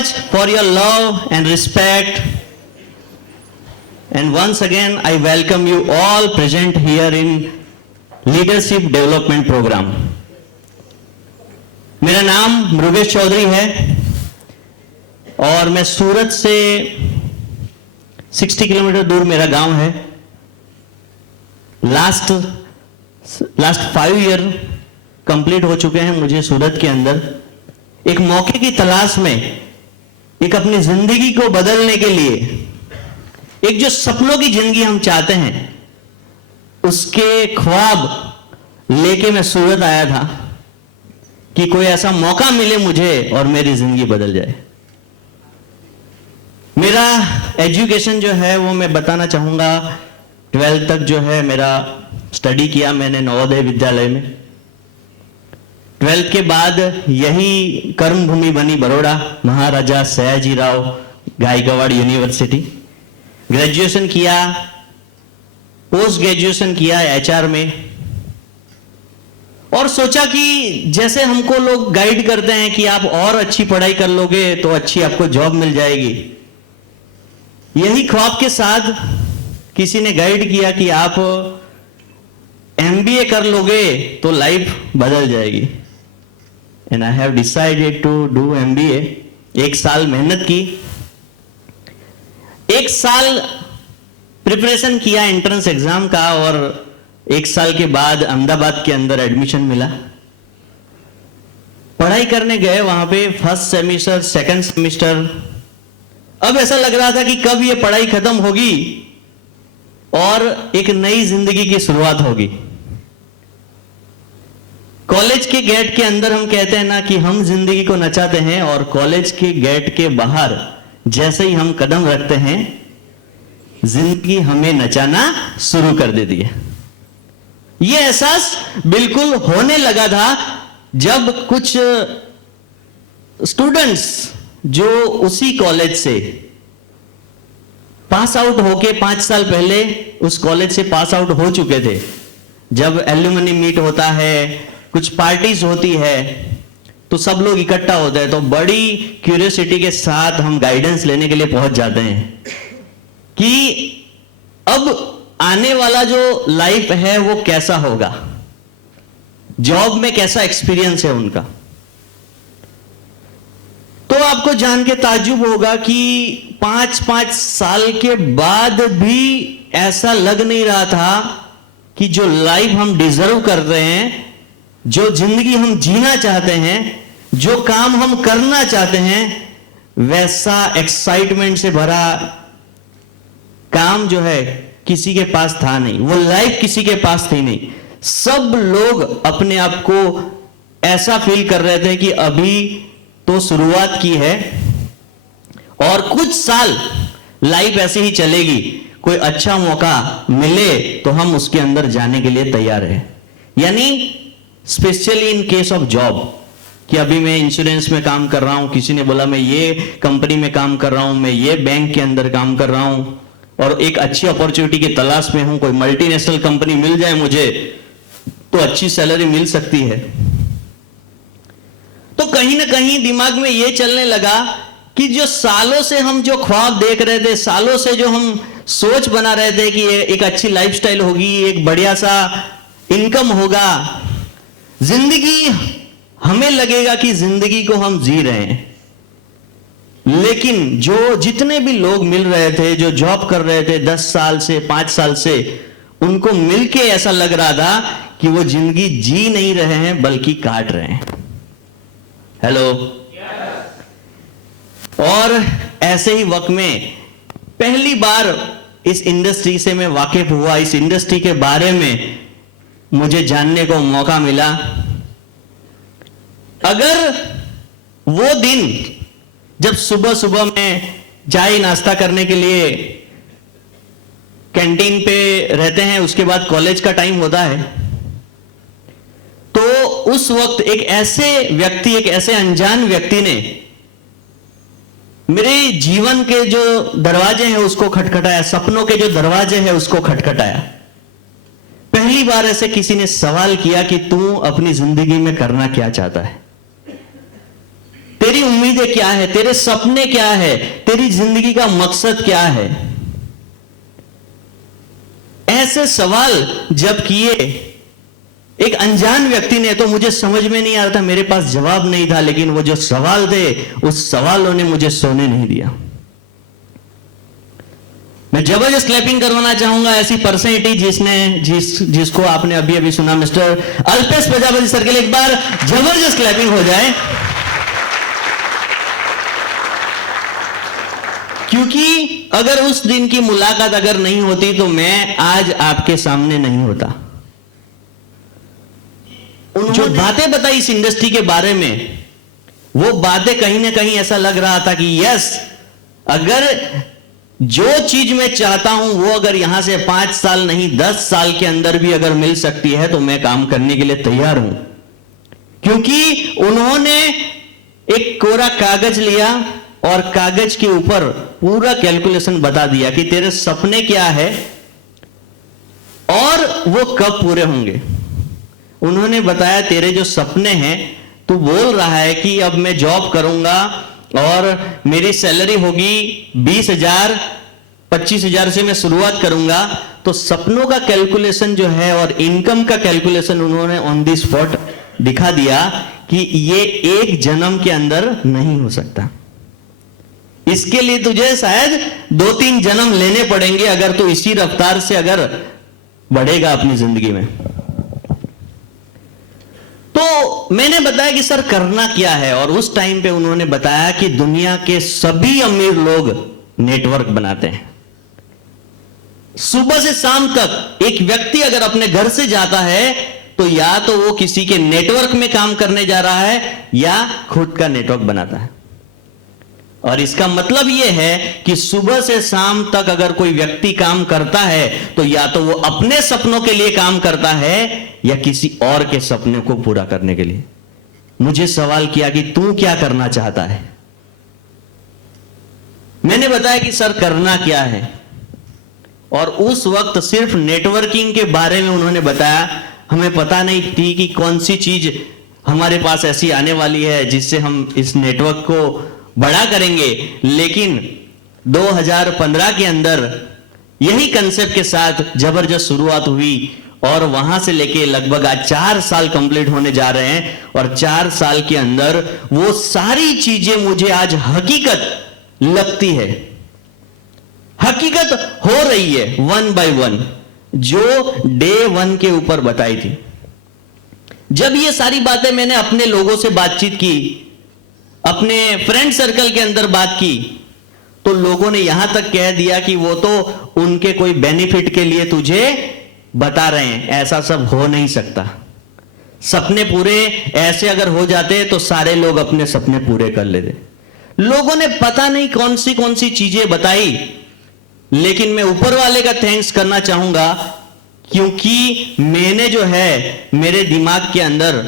much for your love and respect. And once again, I welcome you all present here in Leadership Development Program. मेरा नाम मृगेश चौधरी है और मैं सूरत से 60 kilometre दूर मेरा गांव है। लास्ट 5 ईयर कंप्लीट हो चुके हैं मुझे सूरत के अंदर। एक मौके की तलाश में, एक अपनी जिंदगी को बदलने के लिए, एक जो सपनों की जिंदगी हम चाहते हैं, उसके ख्वाब लेके मैं सूरत आया था कि कोई ऐसा मौका मिले मुझे और मेरी जिंदगी बदल जाए। मेरा एजुकेशन जो है वो मैं बताना चाहूंगा, 12th तक जो है मेरा स्टडी किया मैंने नवोदय विद्यालय में। 12th के बाद यही कर्मभूमि बनी बड़ौदा, महाराजा सयाजीराव गायकवाड़ यूनिवर्सिटी। ग्रेजुएशन किया, पोस्ट ग्रेजुएशन किया एचआर में, और सोचा कि जैसे हमको लोग गाइड करते हैं कि आप और अच्छी पढ़ाई कर लोगे तो अच्छी आपको जॉब मिल जाएगी, यही ख्वाब के साथ किसी ने गाइड किया कि आप एमबीए कर लोगे तो लाइफ बदल जाएगी। And I have decided to do MBA. 1 साल मेहनत की, 1 साल प्रिपरेशन किया एंट्रेंस एग्जाम का, और 1 साल के बाद अहमदाबाद के अंदर एडमिशन मिला। पढ़ाई करने गए वहां पे, फर्स्ट सेमेस्टर, सेकंड सेमेस्टर। अब ऐसा लग रहा था कि कब ये पढ़ाई खत्म होगी और एक नई जिंदगी की शुरुआत होगी। कॉलेज के गेट के अंदर हम कहते हैं ना कि हम जिंदगी को नचाते हैं, और कॉलेज के गेट के बाहर जैसे ही हम कदम रखते हैं, जिंदगी हमें नचाना शुरू कर देती है। यह एहसास बिल्कुल होने लगा था जब कुछ स्टूडेंट्स जो उसी कॉलेज से पास आउट होके 5 साल पहले उस कॉलेज से पास आउट हो चुके थे, जब एल्यूमिनी मीट होता है, कुछ पार्टीज होती है, तो सब लोग इकट्ठा होते हैं, तो बड़ी क्यूरियोसिटी के साथ हम गाइडेंस लेने के लिए पहुंच जाते हैं कि अब आने वाला जो लाइफ है वो कैसा होगा, जॉब में कैसा एक्सपीरियंस है उनका। तो आपको जान के ताज्जुब होगा कि 5 साल के बाद भी ऐसा लग नहीं रहा था कि जो लाइफ हम डिजर्व कर रहे हैं, जो जिंदगी हम जीना चाहते हैं, जो काम हम करना चाहते हैं, वैसा एक्साइटमेंट से भरा काम जो है किसी के पास था नहीं, वो लाइफ किसी के पास थी नहीं। सब लोग अपने आप को ऐसा फील कर रहे थे कि अभी तो शुरुआत की है और कुछ साल लाइफ ऐसे ही चलेगी, कोई अच्छा मौका मिले तो हम उसके अंदर जाने के लिए तैयार हैं। यानी specially in case of job, कि अभी मैं इंश्योरेंस में काम कर रहा हूं, किसी ने बोला मैं ये कंपनी में काम कर रहा हूं, मैं ये बैंक के अंदर काम कर रहा हूं और एक अच्छी अपॉर्चुनिटी की तलाश में हूं, कोई मल्टीनेशनल कंपनी मिल जाए मुझे तो अच्छी सैलरी मिल सकती है। तो कहीं ना कहीं दिमाग में यह चलने लगा कि जो सालों से हम जो ख्वाब देख रहे थे, सालों से जो हम सोच बना रहे थे कि एक अच्छी लाइफस्टाइल होगी, एक बढ़िया सा इनकम होगा, जिंदगी हमें लगेगा कि जिंदगी को हम जी रहे हैं। लेकिन जो जितने भी लोग मिल रहे थे, जो जॉब कर रहे थे 10 साल से, 5 साल से, उनको मिलके ऐसा लग रहा था कि वो जिंदगी जी नहीं रहे हैं बल्कि काट रहे हैं। हेलो। और ऐसे ही वक्त में पहली बार इस इंडस्ट्री से मैं वाकिफ हुआ, इस इंडस्ट्री के बारे में मुझे जानने को मौका मिला। अगर वो दिन जब सुबह सुबह में चाय नाश्ता करने के लिए कैंटीन पे रहते हैं, उसके बाद कॉलेज का टाइम होता है, तो उस वक्त एक ऐसे व्यक्ति, एक ऐसे अनजान व्यक्ति ने मेरे जीवन के जो दरवाजे हैं उसको खटखटाया, सपनों के जो दरवाजे हैं उसको खटखटाया। पहली बार ऐसे किसी ने सवाल किया कि तू अपनी जिंदगी में करना क्या चाहता है, तेरी उम्मीदें क्या है, तेरे सपने क्या है, तेरी जिंदगी का मकसद क्या है। ऐसे सवाल जब किए एक अनजान व्यक्ति ने, तो मुझे समझ में नहीं आ रहा था, मेरे पास जवाब नहीं था, लेकिन वो जो सवाल थे उस सवालों ने मुझे सोने नहीं दिया। मैं जबरदस्त क्लैपिंग करवाना चाहूंगा ऐसी पर्सनैलिटी जिसको आपने अभी अभी सुना, मिस्टर अल्पेश प्रजापति सर के लिए एक बार जबरदस्त क्लैपिंग हो जाए। क्योंकि अगर उस दिन की मुलाकात अगर नहीं होती तो मैं आज आपके सामने नहीं होता। जो बातें बताई इस इंडस्ट्री के बारे में, वो बातें कहीं ना कहीं ऐसा लग रहा था कि यस, अगर जो चीज मैं चाहता हूं वो अगर यहां से 5 साल नहीं 10 साल के अंदर भी अगर मिल सकती है तो मैं काम करने के लिए तैयार हूं। क्योंकि उन्होंने एक कोरा कागज लिया और कागज के ऊपर पूरा कैलकुलेशन बता दिया कि तेरे सपने क्या है और वो कब पूरे होंगे। उन्होंने बताया तेरे जो सपने हैं, तू बोल रहा है कि अब मैं जॉब करूंगा और मेरी सैलरी होगी 20,000 25,000 से मैं शुरुआत करूंगा। तो सपनों का कैलकुलेशन जो है और इनकम का कैलकुलेशन उन्होंने ऑन दी स्पॉट दिखा दिया कि ये एक जन्म के अंदर नहीं हो सकता। इसके लिए तुझे शायद 2-3 जन्म लेने पड़ेंगे अगर तू इसी रफ्तार से अगर बढ़ेगा अपनी जिंदगी में। तो मैंने बताया कि सर करना क्या है, और उस टाइम पे उन्होंने बताया कि दुनिया के सभी अमीर लोग नेटवर्क बनाते हैं। सुबह से शाम तक एक व्यक्ति अगर अपने घर से जाता है तो या तो वो किसी के नेटवर्क में काम करने जा रहा है या खुद का नेटवर्क बनाता है। और इसका मतलब यह है कि सुबह से शाम तक अगर कोई व्यक्ति काम करता है तो या तो वो अपने सपनों के लिए काम करता है या किसी और के सपने को पूरा करने के लिए। मुझे सवाल किया कि तू क्या करना चाहता है। मैंने बताया कि सर करना क्या है, और उस वक्त सिर्फ नेटवर्किंग के बारे में उन्होंने बताया। हमें पता नहीं थी कि कौन सी चीज हमारे पास ऐसी आने वाली है जिससे हम इस नेटवर्क को बड़ा करेंगे। लेकिन 2015 के अंदर यही कंसेप्ट के साथ जबरदस्त शुरुआत हुई और वहां से लेके लगभग आज 4 साल कंप्लीट होने जा रहे हैं। और 4 साल के अंदर वो सारी चीजें मुझे आज हकीकत लगती है, हकीकत हो रही है 1 by 1, जो डे 1 के ऊपर बताई थी। जब ये सारी बातें मैंने अपने लोगों से बातचीत की, अपने फ्रेंड सर्कल के अंदर बात की, तो लोगों ने यहां तक कह दिया कि वो तो उनके कोई बेनिफिट के लिए तुझे बता रहे हैं, ऐसा सब हो नहीं सकता। सपने पूरे ऐसे अगर हो जाते तो सारे लोग अपने सपने पूरे कर लेते। लोगों ने पता नहीं कौन सी चीजें बताई, लेकिन मैं ऊपर वाले का थैंक्स करना चाहूंगा, क्योंकि मैंने जो है मेरे दिमाग के अंदर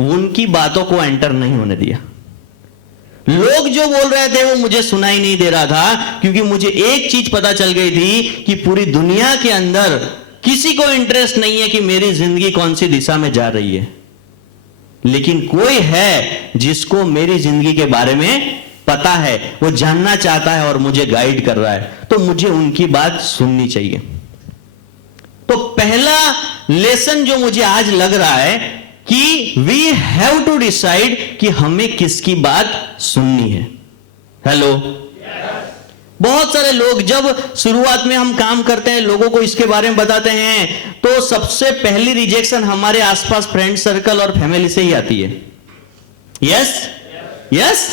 उनकी बातों को एंटर नहीं होने दिया। लोग जो बोल रहे थे वो मुझे सुनाई नहीं दे रहा था, क्योंकि मुझे एक चीज पता चल गई थी कि पूरी दुनिया के अंदर किसी को इंटरेस्ट नहीं है कि मेरी जिंदगी कौन सी दिशा में जा रही है, लेकिन कोई है जिसको मेरी जिंदगी के बारे में पता है, वो जानना चाहता है और मुझे गाइड कर रहा है, तो मुझे उनकी बात सुननी चाहिए। तो पहला लेसन जो मुझे आज लग रहा है कि वी हैव टू डिसाइड कि हमें किसकी बात सुननी है। हेलो, बहुत सारे लोग जब शुरुआत में हम काम करते हैं, लोगों को इसके बारे में बताते हैं, तो सबसे पहली रिजेक्शन हमारे आसपास फ्रेंड सर्कल और फैमिली से ही आती है। यस यस,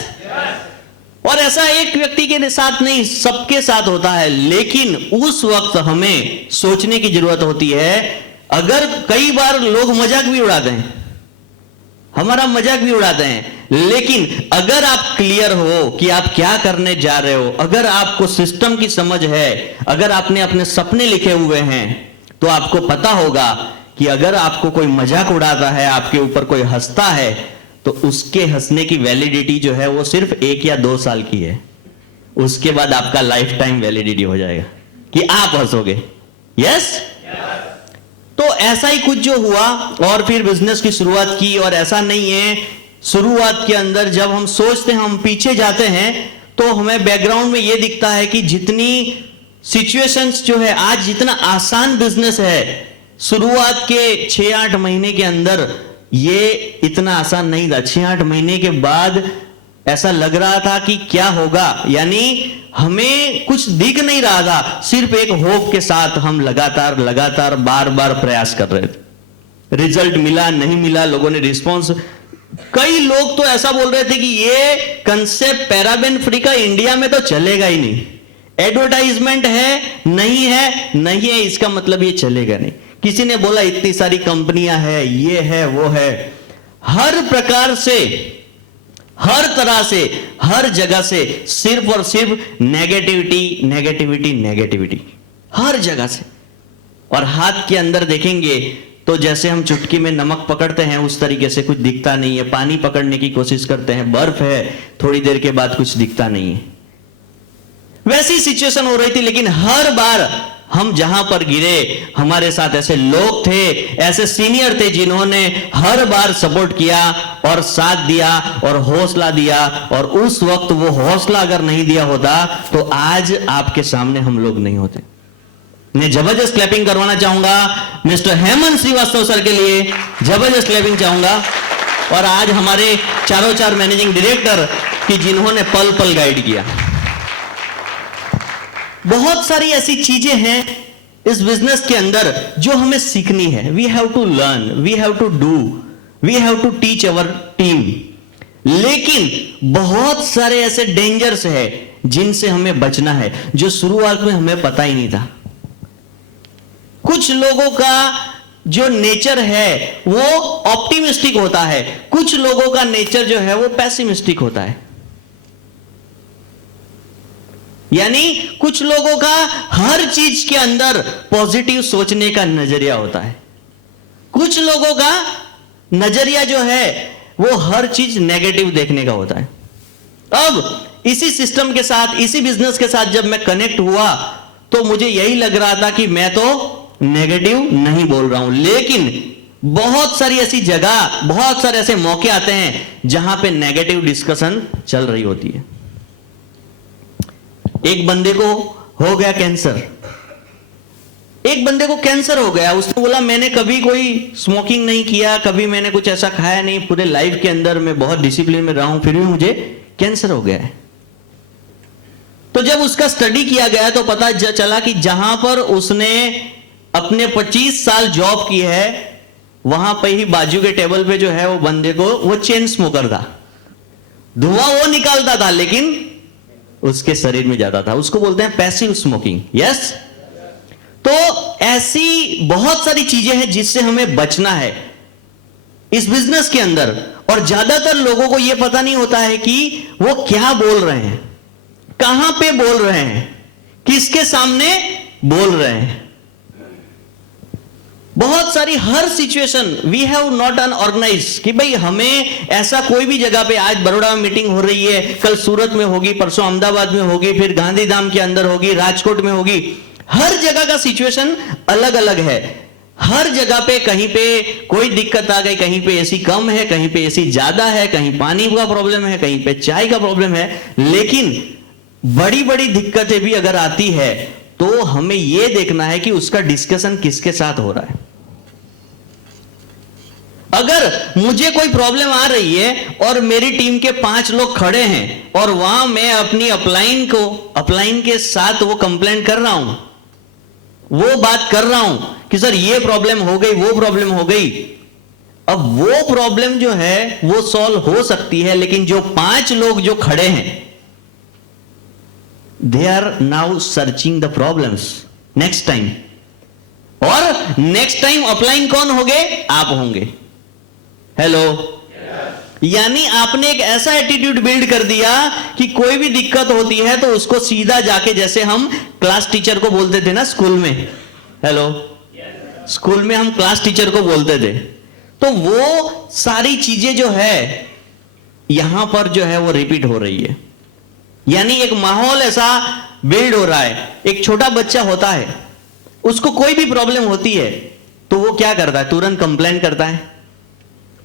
और ऐसा एक व्यक्ति के साथ नहीं, सबके साथ होता है। लेकिन उस वक्त हमें सोचने की जरूरत होती है। अगर कई बार लोग मजाक भी उड़ाते हैं, हमारा मजाक भी उड़ाते हैं, लेकिन अगर आप क्लियर हो कि आप क्या करने जा रहे हो, अगर आपको सिस्टम की समझ है, अगर आपने अपने सपने लिखे हुए हैं, तो आपको पता होगा कि अगर आपको कोई मजाक उड़ाता है, आपके ऊपर कोई हंसता है, तो उसके हंसने की वैलिडिटी जो है वो सिर्फ 1 या 2 साल की है। उसके बाद आपका लाइफ टाइम वैलिडिटी हो जाएगा कि आप हंसोगे। यस, तो ऐसा ही कुछ जो हुआ, और फिर बिजनेस की शुरुआत की। और ऐसा नहीं है शुरुआत के अंदर जब हम सोचते हैं, हम पीछे जाते हैं, तो हमें बैकग्राउंड में यह दिखता है कि जितनी सिचुएशंस जो है, आज जितना आसान बिजनेस है, शुरुआत के 6-8 महीने के अंदर ये इतना आसान नहीं था। 6-8 महीने के बाद ऐसा लग रहा था कि क्या होगा, यानी हमें कुछ दिख नहीं रहा था, सिर्फ एक होप के साथ हम लगातार बार बार प्रयास कर रहे थे। रिजल्ट मिला नहीं मिला, लोगों ने रिस्पॉन्स, कई लोग तो ऐसा बोल रहे थे कि ये कंसेप्ट पैराबेन फ्री का इंडिया में तो चलेगा ही नहीं, एडवर्टाइजमेंट है नहीं है इसका मतलब ये चलेगा नहीं। किसी ने बोला इतनी सारी कंपनियां हैं, ये है वो है, हर प्रकार से, हर तरह से, हर जगह से सिर्फ और सिर्फ नेगेटिविटी हर जगह से। और हाथ के अंदर देखेंगे तो जैसे हम चुटकी में नमक पकड़ते हैं उस तरीके से कुछ दिखता नहीं है। पानी पकड़ने की कोशिश करते हैं, बर्फ है, थोड़ी देर के बाद कुछ दिखता नहीं है। वैसी सिचुएशन हो रही थी, लेकिन हर बार हम जहां पर गिरे, हमारे साथ ऐसे लोग थे, ऐसे सीनियर थे जिन्होंने हर बार सपोर्ट किया और साथ दिया और हौसला दिया। और उस वक्त वो हौसला अगर नहीं दिया होता तो आज आपके सामने हम लोग नहीं होते। मैं जबरदस्त क्लैपिंग करवाना चाहूंगा मिस्टर हेमंत श्रीवास्तव सर के लिए, जबरदस्त क्लैपिंग चाहूंगा। और आज हमारे चारों चार मैनेजिंग डायरेक्टर की जिन्होंने पल पल गाइड किया। बहुत सारी ऐसी चीजें हैं इस बिजनेस के अंदर जो हमें सीखनी है। We have to learn, we have to do, we have to teach our team. लेकिन बहुत सारे ऐसे डेंजर्स है जिनसे हमें बचना है, जो शुरुआत में हमें पता ही नहीं था। कुछ लोगों का जो नेचर है वो ऑप्टिमिस्टिक होता है, कुछ लोगों का नेचर जो है वो पैसिमिस्टिक होता है। यानी कुछ लोगों का हर चीज के अंदर पॉजिटिव सोचने का नजरिया होता है, कुछ लोगों का नजरिया जो है वो हर चीज नेगेटिव देखने का होता है। अब इसी सिस्टम के साथ, इसी बिजनेस के साथ जब मैं कनेक्ट हुआ तो मुझे यही लग रहा था कि मैं तो नेगेटिव नहीं बोल रहा हूं, लेकिन बहुत सारी ऐसी जगह, बहुत सारे ऐसे मौके आते हैं जहां पे नेगेटिव डिस्कशन चल रही होती है। एक बंदे को हो गया कैंसर, एक बंदे को कैंसर हो गया। उसने बोला मैंने कभी कोई स्मोकिंग नहीं किया, कभी मैंने कुछ ऐसा खाया नहीं, पूरे लाइफ के अंदर मैं बहुत डिसिप्लिन में रहा हूं, फिर भी मुझे कैंसर हो गया है। तो जब उसका स्टडी किया गया तो पता चला कि जहां पर उसने अपने 25 साल जॉब की है, वहां पे ही बाजू के टेबल पे जो है वो बंदे को, वो चेन स्मोकर था, धुआं वो निकालता था लेकिन उसके शरीर में जाता था। उसको बोलते हैं पैसिव स्मोकिंग। यस, तो ऐसी बहुत सारी चीजें हैं जिससे हमें बचना है इस बिजनेस के अंदर। और ज्यादातर लोगों को यह पता नहीं होता है कि वो क्या बोल रहे हैं, कहां पे बोल रहे हैं, किसके सामने बोल रहे हैं। बहुत सारी हर situation we have not unorganise कि भाई हमें ऐसा कोई भी जगह पे, आज बड़ौदा में मीटिंग हो रही है, कल सूरत में होगी, परसों अहमदाबाद में होगी, फिर गांधीधाम के अंदर होगी, राजकोट में होगी। हर जगह का सिचुएशन अलग अलग है। हर जगह पे कहीं पे कोई दिक्कत आ गई, कहीं पे एसी कम है, कहीं पे एसी ज्यादा है, कहीं पानी का प्रॉब्लम है, कहीं पे चाय का प्रॉब्लम है। लेकिन बड़ी बड़ी दिक्कतें भी अगर आती है तो हमें यह देखना है कि उसका डिस्कशन किसके साथ हो रहा है। अगर मुझे कोई प्रॉब्लम आ रही है और मेरी टीम के 5 लोग खड़े हैं और वहां मैं अपनी अपलाइन के साथ वो कंप्लेंट कर रहा हूं, वो बात कर रहा हूं कि सर ये प्रॉब्लम हो गई, वो प्रॉब्लम हो गई। अब वो प्रॉब्लम जो है वो सॉल्व हो सकती है, लेकिन जो 5 लोग जो खड़े हैं, they are now searching the problems next time. और नेक्स्ट टाइम अपलाइन कौन होंगे? आप होंगे। हेलो, यानी आपने एक ऐसा एटीट्यूड बिल्ड कर दिया कि कोई भी दिक्कत होती है तो उसको सीधा जाके, जैसे हम क्लास टीचर को बोलते थे ना स्कूल में, हेलो, स्कूल में हम क्लास टीचर को बोलते थे, तो वो सारी चीजें जो है यहां पर जो है वो रिपीट हो रही है। यानी एक माहौल ऐसा बिल्ड हो रहा है। एक छोटा बच्चा होता है, उसको कोई भी प्रॉब्लम होती है तो वो क्या करता है? तुरंत कंप्लेन करता है,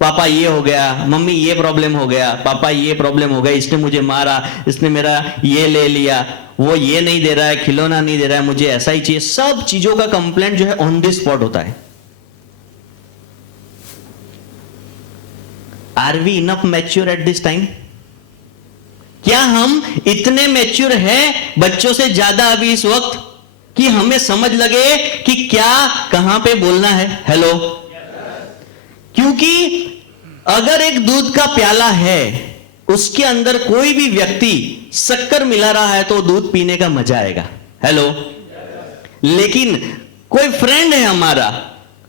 पापा ये हो गया, मम्मी ये प्रॉब्लम हो गया, पापा ये प्रॉब्लम हो गया, इसने मुझे मारा, इसने मेरा ये ले लिया, वो ये नहीं दे रहा है, खिलौना नहीं दे रहा है, मुझे ऐसा ही चाहिए। सब चीजों का कंप्लेंट जो है ऑन द स्पॉट होता है। Are we enough mature at this time? क्या हम इतने मैच्योर हैं बच्चों से ज्यादा अभी इस वक्त कि हमें समझ लगे कि क्या कहां पे बोलना है? हेलो। क्योंकि अगर एक दूध का प्याला है, उसके अंदर कोई भी व्यक्ति शक्कर मिला रहा है तो दूध पीने का मजा आएगा। हेलो। लेकिन कोई फ्रेंड है हमारा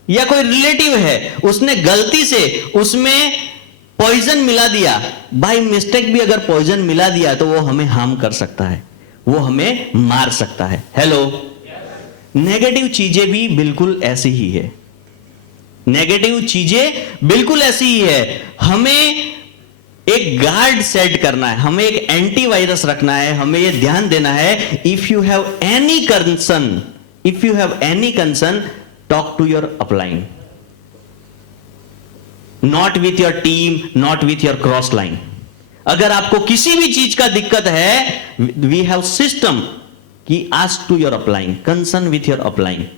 या कोई रिलेटिव है, उसने गलती से उसमें पॉइजन मिला दिया, बाय मिस्टेक भी अगर पॉइजन मिला दिया तो वो हमें हार्म कर सकता है, वो हमें मार सकता है। हेलो। नेगेटिव चीजें भी बिल्कुल ऐसी ही है। नेगेटिव चीजें बिल्कुल ऐसी ही है। हमें एक गार्ड सेट करना है, हमें एक एंटीवायरस रखना है, हमें यह ध्यान देना है, if you have any concern talk to your upline, not with your team, not with your cross line. अगर आपको किसी भी चीज का दिक्कत है, वी हैव सिस्टम कि ask to your upline, concern with your upline.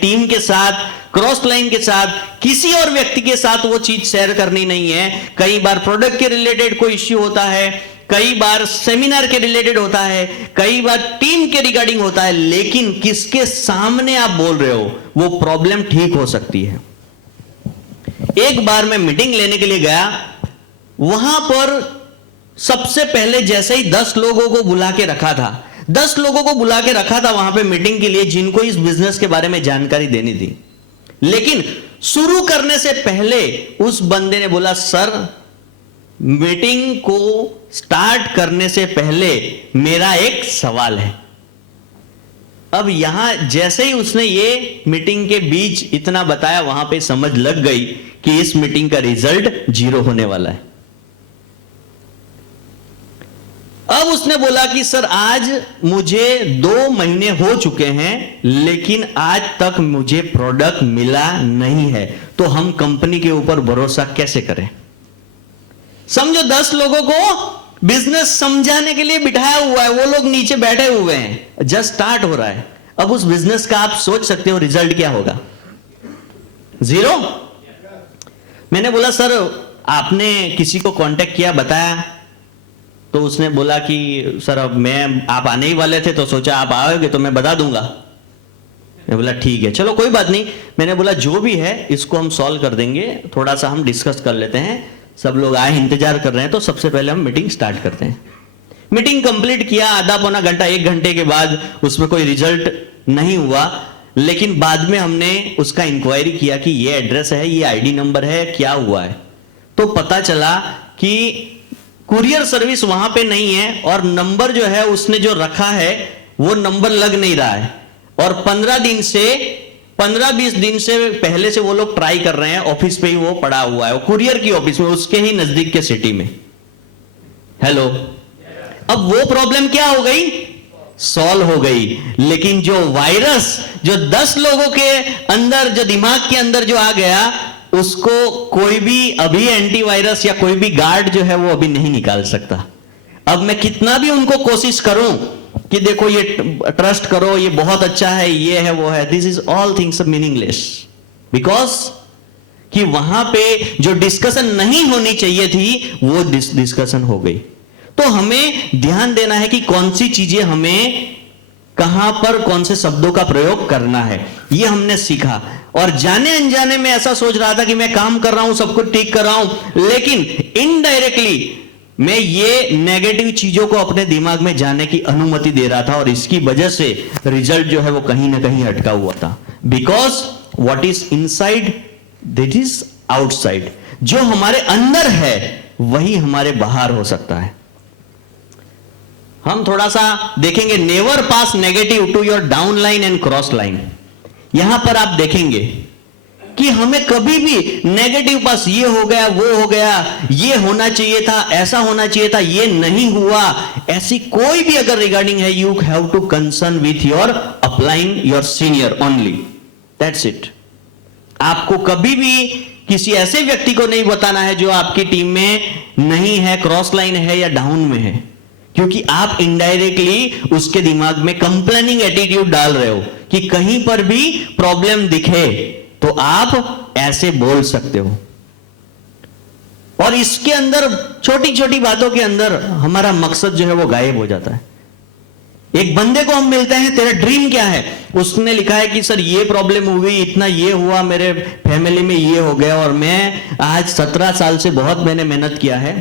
Team के साथ, क्रॉस लाइन के साथ, किसी और व्यक्ति के साथ वो चीज शेयर करनी नहीं है। कई बार प्रोडक्ट के रिलेटेड कोई इश्यू होता है, कई बार सेमिनार के रिलेटेड होता है, कई बार टीम के रिगार्डिंग होता है, लेकिन किसके सामने आप बोल रहे हो वो प्रॉब्लम ठीक हो सकती है। एक बार मैं मीटिंग लेने के लिए गया, वहां पर सबसे पहले जैसे ही 10 लोगों को बुला के रखा था, 10 लोगों को बुला के रखा था वहां पे मीटिंग के लिए, जिनको इस बिजनेस के बारे में जानकारी देनी थी। लेकिन शुरू करने से पहले उस बंदे ने बोला, सर मीटिंग को स्टार्ट करने से पहले मेरा एक सवाल है। अब यहां जैसे ही उसने ये मीटिंग के बीच इतना बताया, वहां पे समझ लग गई कि इस मीटिंग का रिजल्ट 0 होने वाला है। अब उसने बोला कि सर आज मुझे 2 महीने हो चुके हैं, लेकिन आज तक मुझे प्रोडक्ट मिला नहीं है, तो हम कंपनी के ऊपर भरोसा कैसे करें? समझो 10 लोगों को बिजनेस समझाने के लिए बिठाया हुआ है, वो लोग नीचे बैठे हुए हैं, जस्ट स्टार्ट हो रहा है। अब उस बिजनेस का आप सोच सकते हो रिजल्ट क्या होगा? 0। मैंने बोला सर आपने किसी को कांटेक्ट किया, बताया? तो उसने बोला कि सर अब आप आने ही वाले थे तो सोचा आप आओगे तो मैं बता दूंगा। मैं बोला ठीक है, चलो कोई बात नहीं। मैंने बोला जो भी है इसको हम सॉल्व कर देंगे, थोड़ा सा हम डिस्कस कर लेते हैं। सब लोग आए, इंतजार कर रहे हैं, तो सबसे पहले हम मीटिंग स्टार्ट करते हैं। मीटिंग कंप्लीट किया, आधा पौना घंटा 1 घंटे के बाद उसमें कोई रिजल्ट नहीं हुआ, लेकिन बाद में हमने उसका इंक्वायरी किया कि ये एड्रेस है, ये आईडी नंबर है, क्या हुआ है। तो पता चला कि कुरियर सर्विस वहां पे नहीं है, और नंबर जो है उसने जो रखा है वो नंबर लग नहीं रहा है, और 15-20 दिन से पहले से वो लोग ट्राई कर रहे हैं, ऑफिस पे ही वो पड़ा हुआ है, वो कुरियर की ऑफिस में, उसके ही नजदीक के सिटी में। हेलो। अब वो प्रॉब्लम क्या हो गई? सॉल्व हो गई। लेकिन जो वायरस जो 10 लोगों के अंदर, जो दिमाग के अंदर जो आ गया, उसको कोई भी अभी एंटीवायरस या कोई भी गार्ड जो है वो अभी नहीं निकाल सकता। अब मैं कितना भी उनको कोशिश करूं कि देखो ये ट्रस्ट करो, ये बहुत अच्छा है, ये है वो है, this is all things meaningless, because कि वहां पे जो डिस्कशन नहीं होनी चाहिए थी वो डिस्कशन हो गई। तो हमें ध्यान देना है कि कौन सी चीजें हमें कहां पर कौन से शब्दों का प्रयोग करना है, ये हमने सीखा। और जाने अनजाने में ऐसा सोच रहा था कि मैं काम कर रहा हूं, सब कुछ ठीक कर रहा हूं, लेकिन इनडायरेक्टली मैं ये नेगेटिव चीजों को अपने दिमाग में जाने की अनुमति दे रहा था, और इसकी वजह से रिजल्ट जो है वो कहीं ना कहीं अटका हुआ था। Because what is inside that is outside. जो हमारे अंदर है वही हमारे बाहर हो सकता है। हम थोड़ा सा देखेंगे, never pass negative to your down line and cross line. यहां पर आप देखेंगे कि हमें कभी भी नेगेटिव पास, ये हो गया, वो हो गया, ये होना चाहिए था, ऐसा होना चाहिए था, ये नहीं हुआ, ऐसी कोई भी अगर रिगार्डिंग है, you have to concern with your upline, your senior only, that's it. आपको कभी भी किसी ऐसे व्यक्ति को नहीं बताना है जो आपकी टीम में नहीं है, क्रॉस लाइन है या डाउन में है, क्योंकि आप इनडायरेक्टली उसके दिमाग में कंप्लेनिंग एटीट्यूड डाल रहे हो कि कहीं पर भी प्रॉब्लम दिखे तो आप ऐसे बोल सकते हो। और इसके अंदर छोटी छोटी बातों के अंदर हमारा मकसद जो है वो गायब हो जाता है। एक बंदे को हम मिलते हैं, तेरा ड्रीम क्या है? उसने लिखा है कि सर ये प्रॉब्लम हुई, इतना ये हुआ, मेरे फैमिली में ये हो गया, और मैं आज 17 साल से बहुत मैंने मेहनत किया है,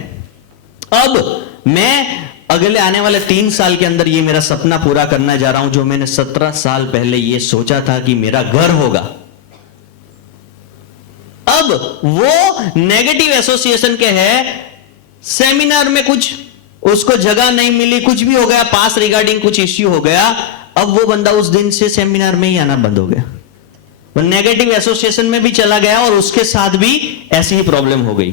अब मैं अगले आने वाले 3 साल के अंदर ये मेरा सपना पूरा करना जा रहा हूं जो मैंने 17 साल पहले ये सोचा था कि मेरा घर होगा। अब वो नेगेटिव एसोसिएशन के है, सेमिनार में कुछ उसको जगह नहीं मिली, कुछ भी हो गया, पास रिगार्डिंग कुछ इश्यू हो गया, अब वो बंदा उस दिन से सेमिनार में ही आना बंद हो गया, वो नेगेटिव एसोसिएशन में भी चला गया और उसके साथ भी ऐसी ही प्रॉब्लम हो गई।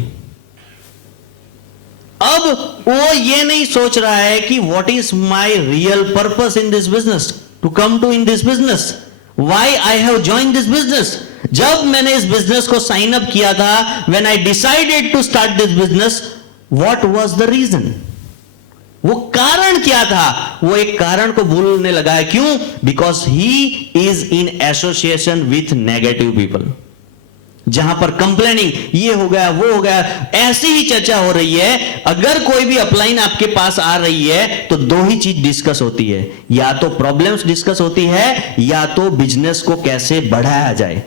अब वो ये नहीं सोच रहा है कि what is my real purpose in this business, to come to in this business, why I have join this business. जब मैंने इस बिजनेस को साइन अप किया था, when I decided to start this business, what was the reason, वो कारण क्या था? वो एक कारण को भूलने लगा है। क्यों? Because he is in association with negative people, जहां पर कंप्लेनिंग ये हो गया, वो हो गया, ऐसी ही चर्चा हो रही है। अगर कोई भी अपलाइन आपके पास आ रही है तो 2 ही चीज डिस्कस होती है, या तो प्रॉब्लम्स डिस्कस होती है या तो बिजनेस को कैसे बढ़ाया जाए।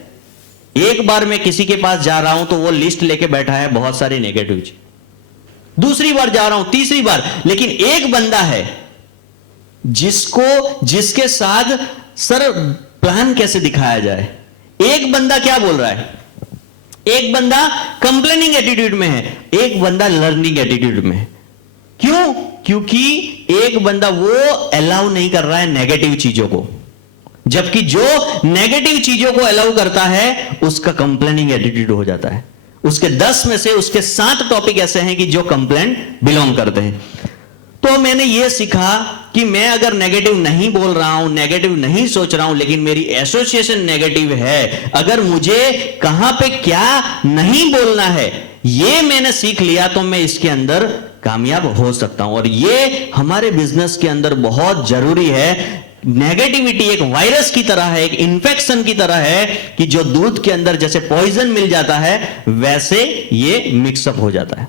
एक बार मैं किसी के पास जा रहा हूं तो वो लिस्ट लेके बैठा है बहुत सारी नेगेटिव चीज, दूसरी बार जा रहा हूं, तीसरी बार, लेकिन एक बंदा है जिसके साथ सर प्लान कैसे दिखाया जाए। एक बंदा क्या बोल रहा है, एक बंदा कंप्लेनिंग एटीट्यूड में है, एक बंदा लर्निंग एटीट्यूड में है। क्यों? क्योंकि एक बंदा वो अलाउ नहीं कर रहा है नेगेटिव चीजों को, जबकि जो नेगेटिव चीजों को अलाउ करता है उसका कंप्लेनिंग एटीट्यूड हो जाता है। उसके 10 में से उसके 7 टॉपिक ऐसे हैं कि जो कंप्लेंट बिलोंग करते हैं। तो मैंने ये सीखा कि मैं अगर नेगेटिव नहीं बोल रहा हूं, नेगेटिव नहीं सोच रहा हूं, लेकिन मेरी एसोसिएशन नेगेटिव है, अगर मुझे कहां पे क्या नहीं बोलना है ये मैंने सीख लिया तो मैं इसके अंदर कामयाब हो सकता हूं। और ये हमारे बिजनेस के अंदर बहुत जरूरी है। नेगेटिविटी एक वायरस की तरह है, एक इन्फेक्शन की तरह है कि जो दूध के अंदर जैसे पॉइजन मिल जाता है वैसे ये मिक्सअप हो जाता है।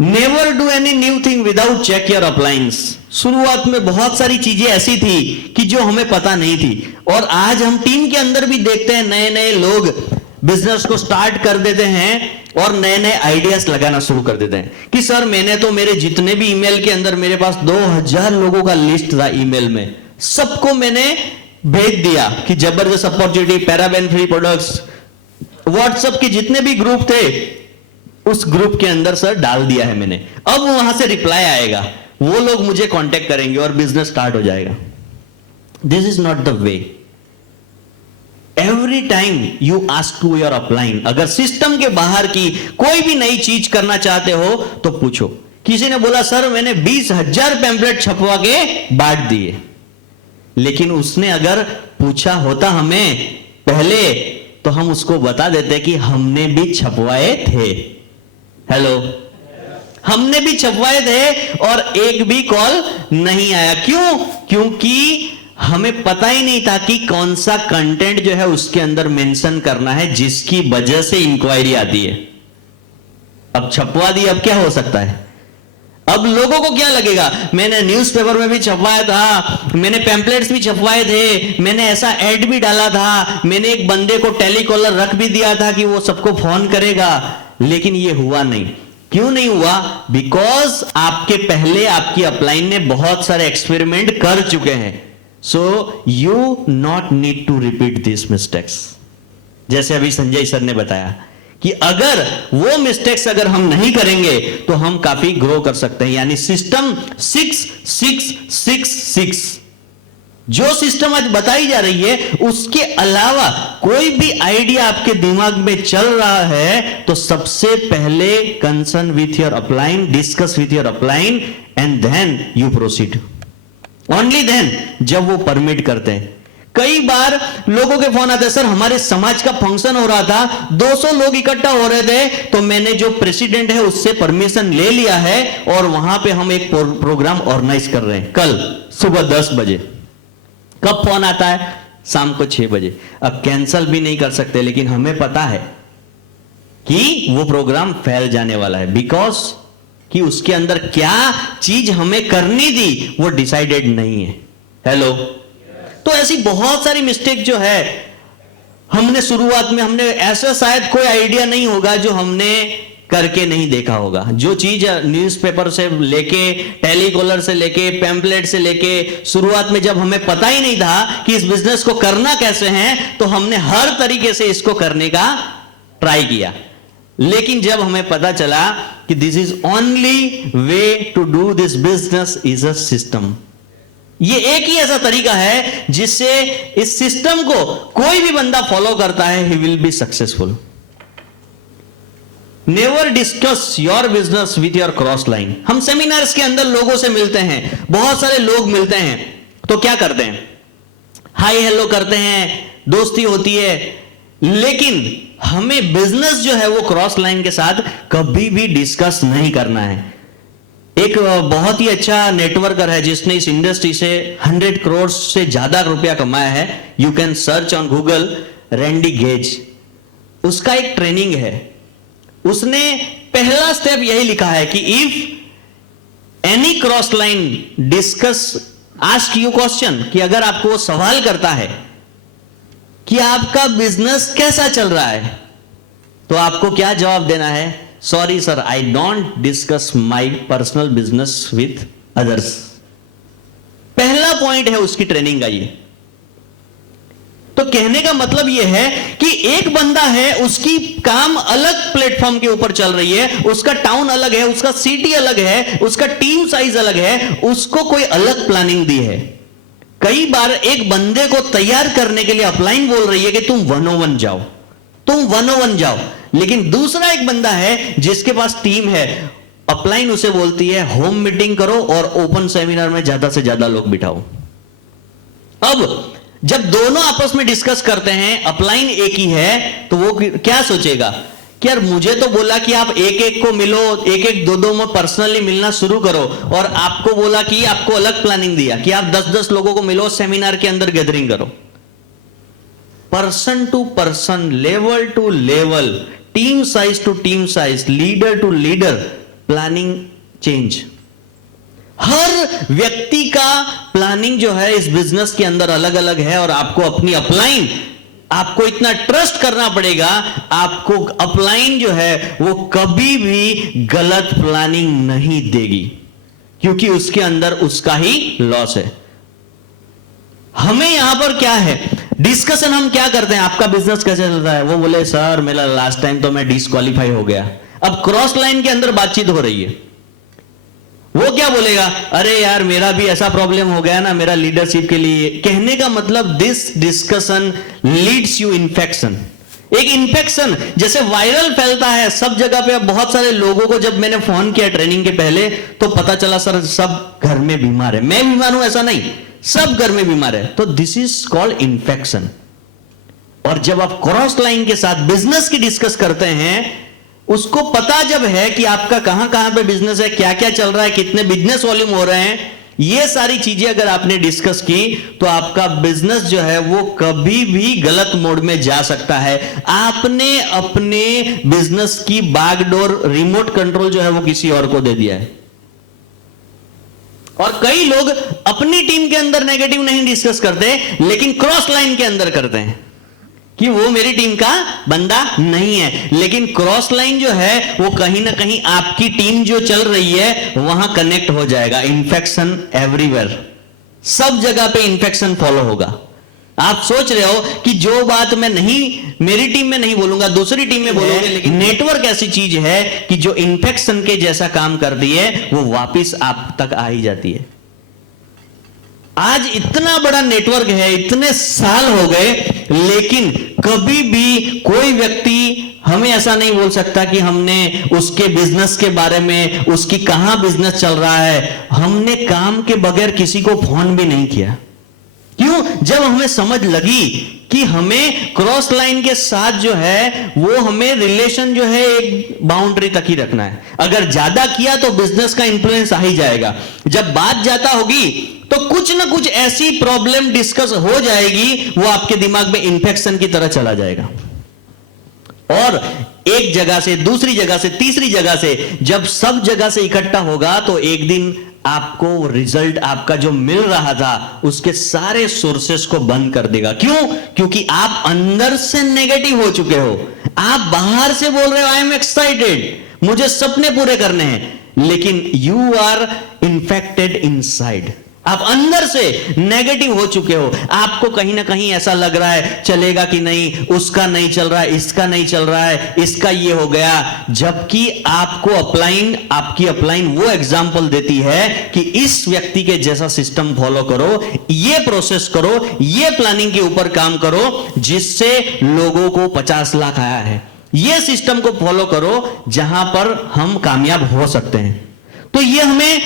Never do any new thing without check your appliance. शुरुआत में बहुत सारी चीजें ऐसी थी कि जो हमें पता नहीं थी, और आज हम टीम के अंदर भी देखते हैं नए नए लोग बिजनेस को स्टार्ट कर देते हैं और नए नए आइडियाज लगाना शुरू कर देते हैं कि सर मैंने तो मेरे जितने भी ईमेल के अंदर, मेरे पास 2000 लोगों का लिस्ट था ईमेल में, सबको मैंने भेज दिया कि जबरदस्त opportunity, paraben free products, WhatsApp के जितने भी ग्रुप थे उस ग्रुप के अंदर सर डाल दिया है मैंने। अब वहां से रिप्लाई आएगा, वो लोग मुझे कांटेक्ट करेंगे और बिजनेस स्टार्ट हो जाएगा। This is not the way. Every time you ask to your upline, अगर सिस्टम के बाहर की कोई भी नई चीज करना चाहते हो तो पूछो। किसी ने बोला सर मैंने 20,000 पैम्पलेट छपवा के बांट दिए, लेकिन उसने अगर पूछा होता हमें पहले तो हम उसको बता देते कि हमने भी छपवाए थे। हेलो, हमने भी छपवाए थे और एक भी कॉल नहीं आया। क्यों? क्योंकि हमें पता ही नहीं था कि कौन सा कंटेंट जो है उसके अंदर मेंशन करना है जिसकी वजह से इंक्वायरी आती है। अब छपवा दी, अब क्या हो सकता है? अब लोगों को क्या लगेगा, मैंने न्यूज़पेपर में भी छपवाया था, मैंने पैम्पलेट्स भी छपवाए थे, मैंने ऐसा एड भी डाला था, मैंने एक बंदे को टेलीकॉलर रख भी दिया था कि वो सबको फोन करेगा, लेकिन ये हुआ नहीं। क्यों नहीं हुआ? बिकॉज आपके पहले आपकी अपलाइन ने बहुत सारे एक्सपेरिमेंट कर चुके हैं। So you not need to repeat this mistakes. जैसे अभी संजय सर ने बताया कि अगर वो मिस्टेक्स अगर हम नहीं करेंगे तो हम काफी ग्रो कर सकते हैं। यानी सिस्टम 6-6-6-6 जो सिस्टम आज बताई जा रही है, उसके अलावा कोई भी आइडिया आपके दिमाग में चल रहा है तो सबसे पहले concern with your upline, discuss with your upline and then you proceed. Only then, जब वो परमिट करते हैं। कई बार लोगों के फोन आते हैं, सर हमारे समाज का फंक्शन हो रहा था, 200 लोग इकट्ठा हो रहे थे, तो मैंने जो प्रेसिडेंट है उससे परमिशन ले लिया है और वहां पे हम एक प्रोग्राम ऑर्गेनाइज कर रहे हैं कल सुबह 10 बजे। कब फोन आता है? शाम को 6 बजे। अब कैंसल भी नहीं कर सकते, लेकिन हमें पता है कि वो प्रोग्राम फैल जाने वाला है, बिकॉज कि उसके अंदर क्या चीज हमें करनी थी वो डिसाइडेड नहीं है। हेलो। तो ऐसी बहुत सारी मिस्टेक जो है हमने शुरुआत में, हमने ऐसा शायद कोई आइडिया नहीं होगा जो हमने करके नहीं देखा होगा। जो चीज न्यूज़पेपर से लेके, टेलीकॉलर से लेके, पैम्पलेट से लेके, शुरुआत में जब हमें पता ही नहीं था कि इस बिजनेस को करना कैसे है, तो हमने हर तरीके से इसको करने का ट्राई किया। लेकिन जब हमें पता चला कि this is only way to do this business is a system, ये एक ही ऐसा तरीका है जिससे इस सिस्टम को कोई भी बंदा फॉलो करता है, he will be successful. Never discuss your business with your cross line. हम सेमिनार्स के अंदर लोगों से मिलते हैं, बहुत सारे लोग मिलते हैं, तो क्या करते हैं? हाय हेलो करते हैं, दोस्ती होती है, लेकिन हमें बिजनेस जो है वो क्रॉस लाइन के साथ कभी भी डिस्कस नहीं करना है। एक बहुत ही अच्छा नेटवर्कर है जिसने इस इंडस्ट्री से 100 करोड़ से ज्यादा रुपया कमाया है, you can search on Google, Randy gauge. उसका एक ट्रेनिंग है, उसने पहला स्टेप यही लिखा है कि if any cross line discuss ask you question, कि अगर आपको वो सवाल करता है कि आपका बिजनेस कैसा चल रहा है, तो आपको क्या जवाब देना है? Sorry sir, I don't discuss my personal business with others. पहला पॉइंट है उसकी ट्रेनिंग का ये। तो कहने का मतलब यह है कि एक बंदा है, उसकी काम अलग प्लेटफॉर्म के ऊपर चल रही है, उसका टाउन अलग है, उसका सिटी अलग है, उसका टीम साइज अलग है, उसको कोई अलग प्लानिंग दी है। कई बार एक बंदे को तैयार करने के लिए अपलाइन बोल रही है कि तुम 101 जाओ, तुम 101 जाओ, लेकिन दूसरा एक बंदा है जिसके पास टीम है, अपलाइन उसे बोलती है होम मीटिंग करो और ओपन सेमिनार में ज्यादा से ज्यादा लोग बिठाओ। अब जब दोनों आपस में डिस्कस करते हैं, अपलाइन एक ही है, तो वो क्या सोचेगा कि यार मुझे तो बोला कि आप एक एक को मिलो, एक एक दो दो में पर्सनली मिलना शुरू करो, और आपको बोला कि आपको अलग प्लानिंग दिया कि आप 10-10 लोगों को मिलो, सेमिनार के अंदर गैदरिंग करो। Person to person, level to level, team size to team size, leader to leader, planning change. हर व्यक्ति का प्लानिंग जो है इस बिजनेस के अंदर अलग अलग है, और आपको अपनी अपलाइन, आपको इतना ट्रस्ट करना पड़ेगा, आपको अपलाइन जो है वो कभी भी गलत प्लानिंग नहीं देगी, क्योंकि उसके अंदर उसका ही लॉस है। हमें यहां पर क्या है, डिस्कशन हम क्या करते हैं, आपका बिजनेस कैसे चल रहा है, वो बोले सर मेरा लास्ट टाइम तो मैं डिस्क्वालीफाई हो गया। अब क्रॉस लाइन के अंदर बातचीत हो रही है, वो क्या बोलेगा, अरे यार मेरा भी ऐसा प्रॉब्लम हो गया ना, मेरा लीडरशिप के लिए। कहने का मतलब this discussion leads you infection. एक इन्फेक्शन जैसे वायरल फैलता है सब जगह पे। अब बहुत सारे लोगों को जब मैंने फोन किया ट्रेनिंग के पहले, तो पता चला सर सब घर में बीमार है, मैं बीमार हूं ऐसा नहीं, सब घर में बीमार है। तो दिस इज कॉल्ड इन्फेक्शन। और जब आप क्रॉस लाइन के साथ बिजनेस की डिस्कस करते हैं, उसको पता जब है कि आपका कहां कहां पे बिजनेस है, क्या क्या चल रहा है, कितने बिजनेस वॉल्यूम हो रहे हैं, ये सारी चीजें अगर आपने डिस्कस की, तो आपका बिजनेस जो है वो कभी भी गलत मोड में जा सकता है। आपने अपने बिजनेस की बागडोर, रिमोट कंट्रोल जो है वो किसी और को दे दिया है। और कई लोग अपनी टीम के अंदर नेगेटिव नहीं डिस्कस करते, लेकिन क्रॉस लाइन के अंदर करते हैं कि वो मेरी टीम का बंदा नहीं है। लेकिन क्रॉस लाइन जो है वो कहीं ना कहीं आपकी टीम जो चल रही है वहां कनेक्ट हो जाएगा। इन्फेक्शन एवरीवेयर, सब जगह पे इन्फेक्शन फॉलो होगा। आप सोच रहे हो कि जो बात मैं नहीं, मेरी टीम में नहीं बोलूंगा, दूसरी टीम में बोलोगे, लेकिन नेटवर्क ऐसी चीज है कि जो इन्फेक्शन के जैसा काम करती है वो वापिस आप तक आ ही जाती है। आज इतना बड़ा नेटवर्क है, इतने साल हो गए, लेकिन कभी भी कोई व्यक्ति हमें ऐसा नहीं बोल सकता कि हमने उसके बिजनेस के बारे में, उसकी कहां बिजनेस चल रहा है, हमने काम के बगैर किसी को फोन भी नहीं किया। क्यों? जब हमें समझ लगी कि हमें क्रॉस लाइन के साथ जो है वो हमें रिलेशन जो है एक बाउंड्री तक ही रखना है। अगर ज्यादा किया तो बिजनेस का इंफ्लुएंस आ ही जाएगा। जब बात ज्यादा होगी तो कुछ ना कुछ ऐसी प्रॉब्लम डिस्कस हो जाएगी, वो आपके दिमाग में इन्फेक्शन की तरह चला जाएगा। और एक जगह से दूसरी जगह से तीसरी जगह से जब सब जगह से इकट्ठा होगा तो एक दिन आपको रिजल्ट आपका जो मिल रहा था उसके सारे सोर्सेस को बंद कर देगा। क्यों? क्योंकि आप अंदर से नेगेटिव हो चुके हो। आप बाहर से बोल रहे हो आई एम एक्साइटेड, मुझे सपने पूरे करने हैं, लेकिन यू आर इन्फेक्टेड इनसाइड। आप अंदर से नेगेटिव हो चुके हो। आपको कहीं ना कहीं ऐसा लग रहा है चलेगा कि नहीं, उसका नहीं चल रहा है, इसका नहीं चल रहा है, इसका ये हो गया। जबकि आपको आपकी अपलाइन वो एग्जाम्पल देती है कि इस व्यक्ति के जैसा सिस्टम फॉलो करो, ये प्रोसेस करो, ये प्लानिंग के ऊपर काम करो जिससे लोगों को 50 लाख आया है। ये सिस्टम को फॉलो करो जहां पर हम कामयाब हो सकते हैं। तो ये हमें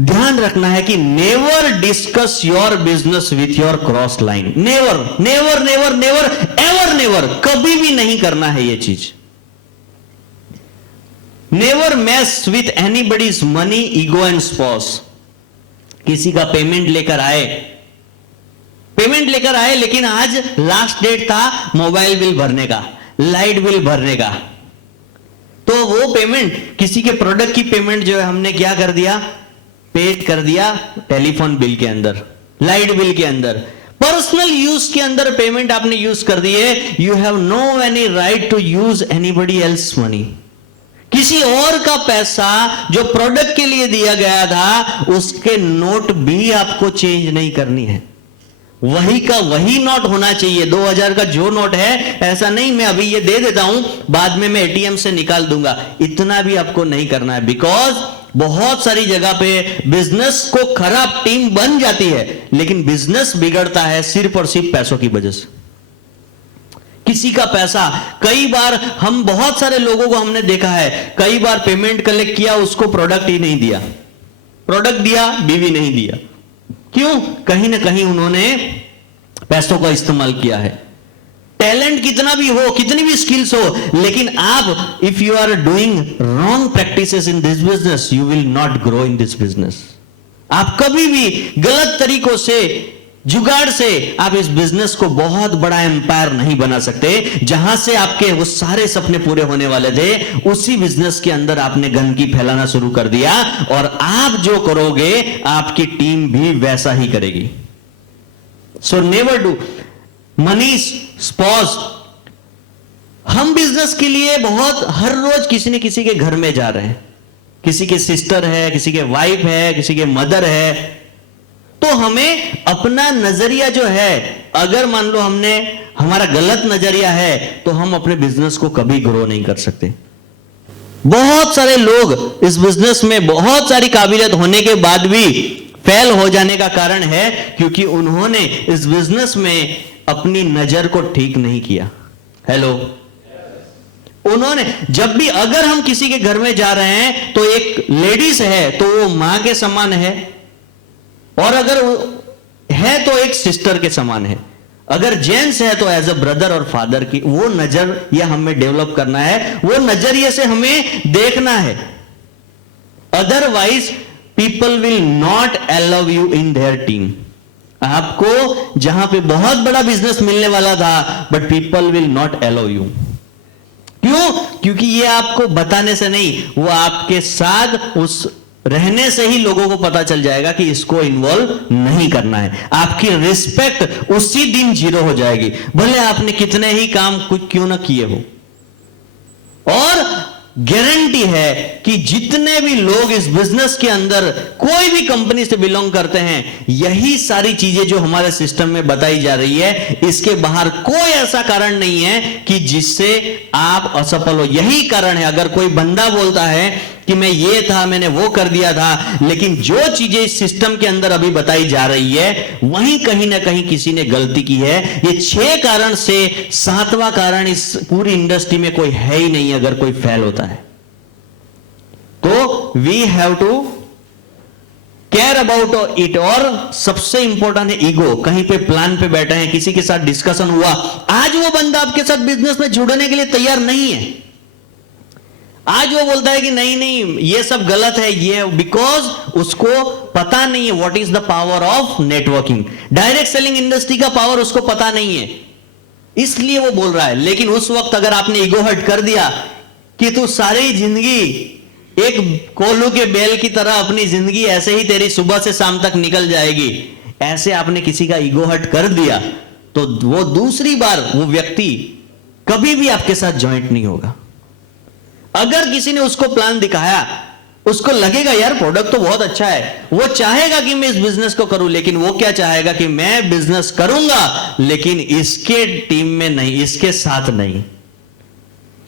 ध्यान रखना है कि never discuss your business with your cross line. Never never never never ever never, कभी भी नहीं करना है ये चीज। Never mess with anybody's money, ego and spouse. किसी का पेमेंट लेकर आए लेकिन आज लास्ट डेट था मोबाइल बिल भरने का, लाइट बिल भरने का, तो वो पेमेंट किसी के प्रोडक्ट की पेमेंट जो है हमने क्या कर दिया, पेड कर दिया टेलीफोन बिल के अंदर, लाइट बिल के अंदर, पर्सनल यूज के अंदर पेमेंट आपने यूज कर दी है। You have no any right to use anybody else money. किसी और का पैसा जो प्रोडक्ट के लिए दिया गया था उसके नोट भी आपको चेंज नहीं करनी है। वही का वही नोट होना चाहिए। 2000 का जो नोट है, ऐसा नहीं मैं अभी ये दे देता हूं बाद में मैं एटीएम से निकाल दूंगा, इतना भी आपको नहीं करना है। बिकॉज बहुत सारी जगह पे बिजनेस को खराब टीम बन जाती है लेकिन बिजनेस बिगड़ता है सिर्फ और सिर्फ पैसों की वजह से। किसी का पैसा, कई बार हम बहुत सारे लोगों को हमने देखा है, कई बार पेमेंट कलेक्ट किया, उसको प्रोडक्ट ही नहीं दिया, प्रोडक्ट दिया बीवी नहीं दिया। क्यों? कहीं ना कहीं उन्होंने पैसों का इस्तेमाल किया है। टैलेंट कितना भी हो, कितनी भी स्किल्स हो, लेकिन आप if you are doing wrong practices in this business you will not grow in this business. आप कभी भी गलत तरीकों से, जुगाड़ से आप इस बिजनेस को बहुत बड़ा एम्पायर नहीं बना सकते। जहां से आपके वो सारे सपने पूरे होने वाले थे, उसी बिजनेस के अंदर आपने गंदगी फैलाना शुरू कर दिया और आप जो करोगे आपकी टीम भी वैसा ही करेगी। So never do money sponge. हम बिजनेस के लिए बहुत हर रोज किसी न किसी के घर में जा रहे हैं, किसी के सिस्टर है, किसी के वाइफ है, किसी के मदर है, तो हमें अपना नजरिया जो है, अगर मान लो हमारा गलत नजरिया है तो हम अपने बिजनेस को कभी ग्रो नहीं कर सकते। बहुत सारे लोग इस बिजनेस में बहुत सारी काबिलियत होने के बाद भी फेल हो जाने का कारण है क्योंकि उन्होंने इस बिजनेस में अपनी नजर को ठीक नहीं किया। हेलो, उन्होंने जब भी, अगर हम किसी के घर में जा रहे हैं तो एक लेडीज है तो वो मां के समान है, और अगर है तो एक सिस्टर के समान है, अगर जेंट्स है तो एज अ ब्रदर और फादर की वो नजरिया हमें डेवलप करना है, वो नजरिए से हमें देखना है। Otherwise people will not allow you in their team. आपको जहां पे बहुत बड़ा बिजनेस मिलने वाला था but people will not allow you. क्यों? क्योंकि ये आपको बताने से नहीं, वो आपके साथ उस रहने से ही लोगों को पता चल जाएगा कि इसको इन्वॉल्व नहीं करना है। आपकी रिस्पेक्ट उसी दिन जीरो हो जाएगी, भले आपने कितने ही काम कुछ क्यों ना किए हो। और गारंटी है कि जितने भी लोग इस बिजनेस के अंदर कोई भी कंपनी से बिलोंग करते हैं, यही सारी चीजें जो हमारे सिस्टम में बताई जा रही है, इसके बाहर कोई ऐसा कारण नहीं है कि जिससे आप असफल हो। यही कारण है, अगर कोई बंदा बोलता है कि मैं ये था, मैंने वो कर दिया था, लेकिन जो चीजें इस सिस्टम के अंदर अभी बताई जा रही है वहीं कहीं ना कहीं किसी ने गलती की है। ये 6 कारण से 7वां कारण इस पूरी इंडस्ट्री में कोई है ही नहीं अगर कोई फेल होता है तो। We have to care about it, और सबसे इंपॉर्टेंट है ईगो। कहीं पे प्लान पे बैठे हैं, किसी के साथ डिस्कशन हुआ, आज वो बंदा आपके साथ बिजनेस में जुड़ने के लिए तैयार नहीं है, आज वो बोलता है कि नहीं नहीं ये सब गलत है, ये बिकॉज उसको पता नहीं है what is the power of networking. Direct selling industry का पावर उसको पता नहीं है, इसलिए वो बोल रहा है। लेकिन उस वक्त अगर आपने ईगो हर्ट कर दिया कि तू सारी जिंदगी एक कोल्हू के बैल की तरह, अपनी जिंदगी ऐसे ही तेरी सुबह से शाम तक निकल जाएगी, ऐसे आपने किसी का ईगो हर्ट कर दिया, तो वो दूसरी बार वो व्यक्ति कभी भी आपके साथ ज्वाइंट नहीं होगा। अगर किसी ने उसको प्लान दिखाया, उसको लगेगा यार प्रोडक्ट तो बहुत अच्छा है, वो चाहेगा कि मैं इस बिजनेस को करूं, लेकिन वो क्या चाहेगा कि मैं बिजनेस करूंगा लेकिन इसके टीम में नहीं, इसके साथ नहीं।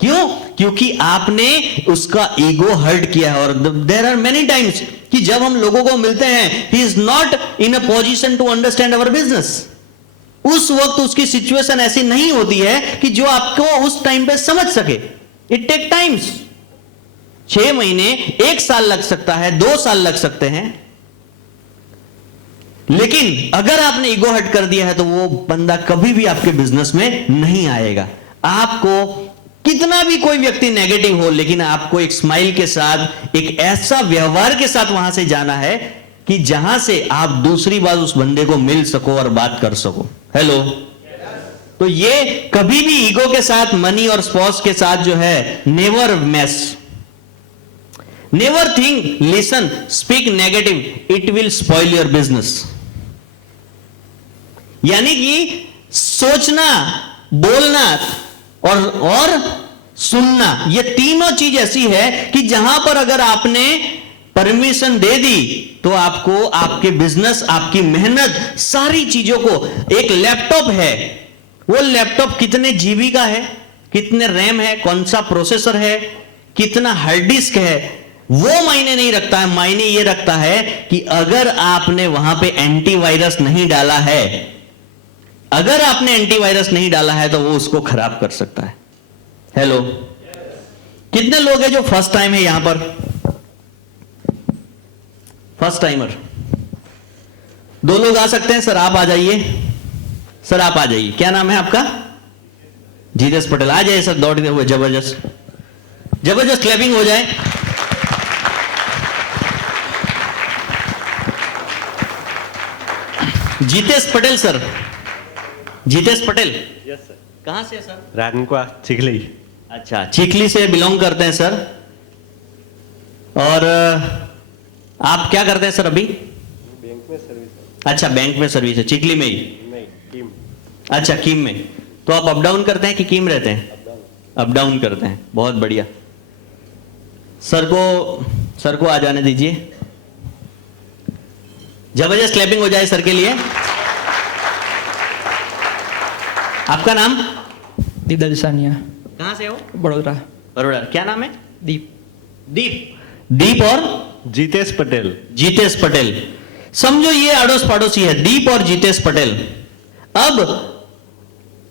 क्यों? क्योंकि आपने उसका ईगो हर्ट किया है। और देयर आर मेनी टाइम्स कि जब हम लोगों को मिलते हैं, he is not in a position to understand our business. उस वक्त उसकी सिचुएशन ऐसी नहीं होती है कि जो आपको उस टाइम पे समझ सके। इट टेक टाइम्स, 6 महीने, 1 साल लग सकता है, 2 साल लग सकते हैं, लेकिन अगर आपने ईगो हर्ट कर दिया है तो वो बंदा कभी भी आपके बिजनेस में नहीं आएगा। आपको कितना भी कोई व्यक्ति नेगेटिव हो, लेकिन आपको एक स्माइल के साथ, एक ऐसा व्यवहार के साथ वहां से जाना है कि जहां से आप दूसरी बार उस बंदे को मिल सको और बात कर सको। हेलो, तो ये कभी भी ईगो के साथ, मनी और स्पॉस के साथ जो है, never mess, never think, listen, speak negative, it will spoil your business. यानी कि सोचना, बोलना और सुनना, ये तीनों चीज ऐसी है कि जहां पर अगर आपने परमिशन दे दी तो आपको आपके बिजनेस, आपकी मेहनत, सारी चीजों को, एक लैपटॉप है, वो लैपटॉप कितने जीबी का है, कितने रैम है, कौन सा प्रोसेसर है, कितना हार्ड डिस्क है, वो मायने नहीं रखता है। मायने ये रखता है कि अगर आपने वहां पे एंटीवायरस नहीं डाला है, अगर आपने एंटीवायरस नहीं डाला है तो वो उसको खराब कर सकता है। हेलो, कितने लोग हैं जो फर्स्ट टाइम है यहां पर? फर्स्ट टाइमर 2 लोग आ सकते हैं। सर आप आ जाइए, सर आप आ जाइए। क्या नाम है आपका? जीतेश पटेल। आ जाइए सर, दौड़ते हुए, जबरदस्त जबरदस्त क्लैपिंग हो जाए। Jitesh Patel sir, Jitesh Patel. Yes sir. कहां से है सर? रानकुआ, चिखली। अच्छा, चिखली से बिलोंग करते हैं सर। और आप क्या करते हैं सर अभी? बैंक में सर्विस है। अच्छा, बैंक में सर्विस है, चिखली में ही? नहीं, कीम। अच्छा, कीम में। तो आप अप डाउन करते हैं कि कीम रहते हैं? अप डाउन करते हैं, बहुत बढ़िया। सर को आ जाने दीजिए, जबरदस्त क्लैपिंग हो जाए सर के लिए। आपका नाम? दीप दलसानिया। कहां से हो? बड़ोदरा। बड़ोदरा। क्या नाम है? दीप। दीप और जीतेश पटेल। जीतेश पटेल। समझो ये अड़ोस पड़ोसी है, दीप और जीतेश पटेल। अब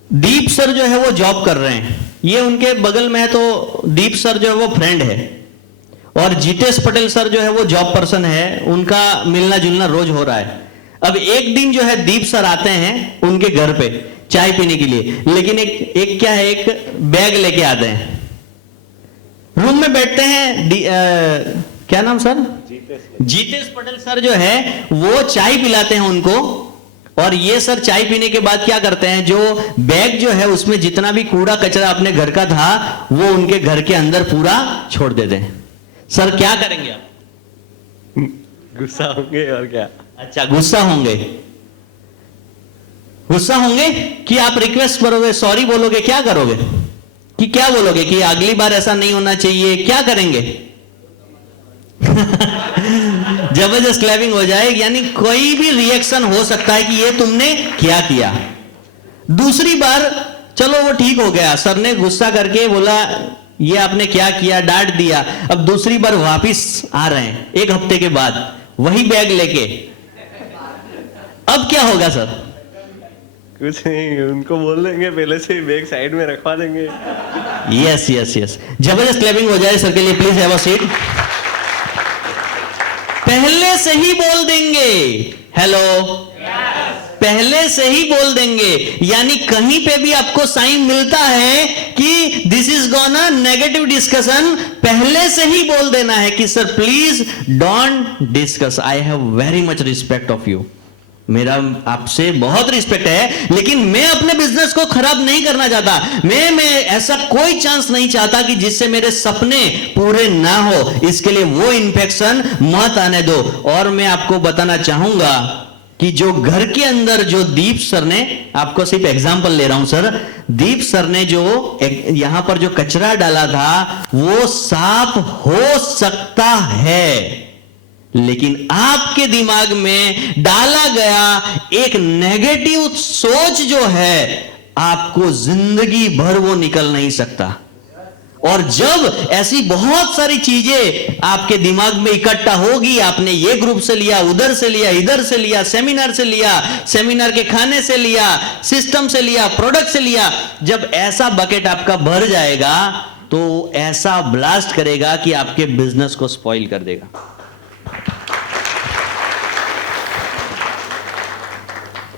दीप सर जो है वो जॉब कर रहे हैं, ये उनके बगल में है, तो दीप सर जो है वो फ्रेंड है, और जीतेश पटेल सर जो है वो जॉब पर्सन है, उनका मिलना जुलना रोज हो रहा है। अब एक दिन जो है दीप सर आते हैं उनके घर पे चाय पीने के लिए, लेकिन एक क्या है, एक बैग लेके आते हैं, रूम में बैठते हैं। क्या नाम सर? जीतेश पटेल सर जो है वो चाय पिलाते हैं उनको, और ये सर चाय पीने के बाद क्या करते हैं, जो बैग जो है उसमें जितना भी कूड़ा कचरा अपने घर का था वो उनके घर के अंदर पूरा छोड़ देते हैं। सर क्या करेंगे आप? गुस्सा होंगे और क्या। अच्छा, गुस्सा होंगे। गुस्सा होंगे कि आप रिक्वेस्ट करोगे, सॉरी बोलोगे, क्या करोगे, कि क्या बोलोगे कि अगली बार ऐसा नहीं होना चाहिए, क्या करेंगे? जबरदस्त क्लैपिंग हो जाए। यानी कोई भी रिएक्शन हो सकता है कि ये तुमने क्या किया। दूसरी बार चलो वो ठीक हो गया, सर ने गुस्सा करके बोला ये आपने क्या किया, डांट दिया। अब दूसरी बार वापिस आ रहे हैं 1 हफ्ते के बाद वही बैग लेके, अब क्या होगा सर? कुछ नहीं, उनको बोल देंगे पहले से बैग साइड में रखवा देंगे। यस यस यस, जबरदस्त क्लैपिंग हो जाए सर के लिए, प्लीज हैव अ सीट। पहले पहले से ही बोल देंगे। हेलो, पहले से ही बोल देंगे, यानी कहीं पे भी आपको साइन मिलता है कि this is gonna negative discussion, पहले से ही बोल देना है कि sir please don't discuss, I have very much respect of you, मेरा आपसे बहुत रिस्पेक्ट है, लेकिन मैं अपने बिजनेस को खराब नहीं करना चाहता, मैं ऐसा कोई चांस नहीं चाहता कि जिससे मेरे सपने पूरे ना हो, इसके लिए वो इन्फेक्शन मत आने दो। और मैं आपको बताना चाहूंगा कि जो घर के अंदर जो दीप सर ने, आपको सिर्फ एग्जांपल ले रहा हूं सर, दीप सर ने जो यहां पर जो कचरा डाला था वो साफ हो सकता है, लेकिन आपके दिमाग में डाला गया एक नेगेटिव सोच जो है, आपको जिंदगी भर वो निकल नहीं सकता। और जब ऐसी बहुत सारी चीजें आपके दिमाग में इकट्ठा होगी, आपने ये ग्रुप से लिया, उधर से लिया, इधर से लिया, सेमिनार से लिया, सेमिनार के खाने से लिया, सिस्टम से लिया, प्रोडक्ट से लिया, जब ऐसा बकेट आपका भर जाएगा तो ऐसा ब्लास्ट करेगा कि आपके बिजनेस को स्पॉइल कर देगा।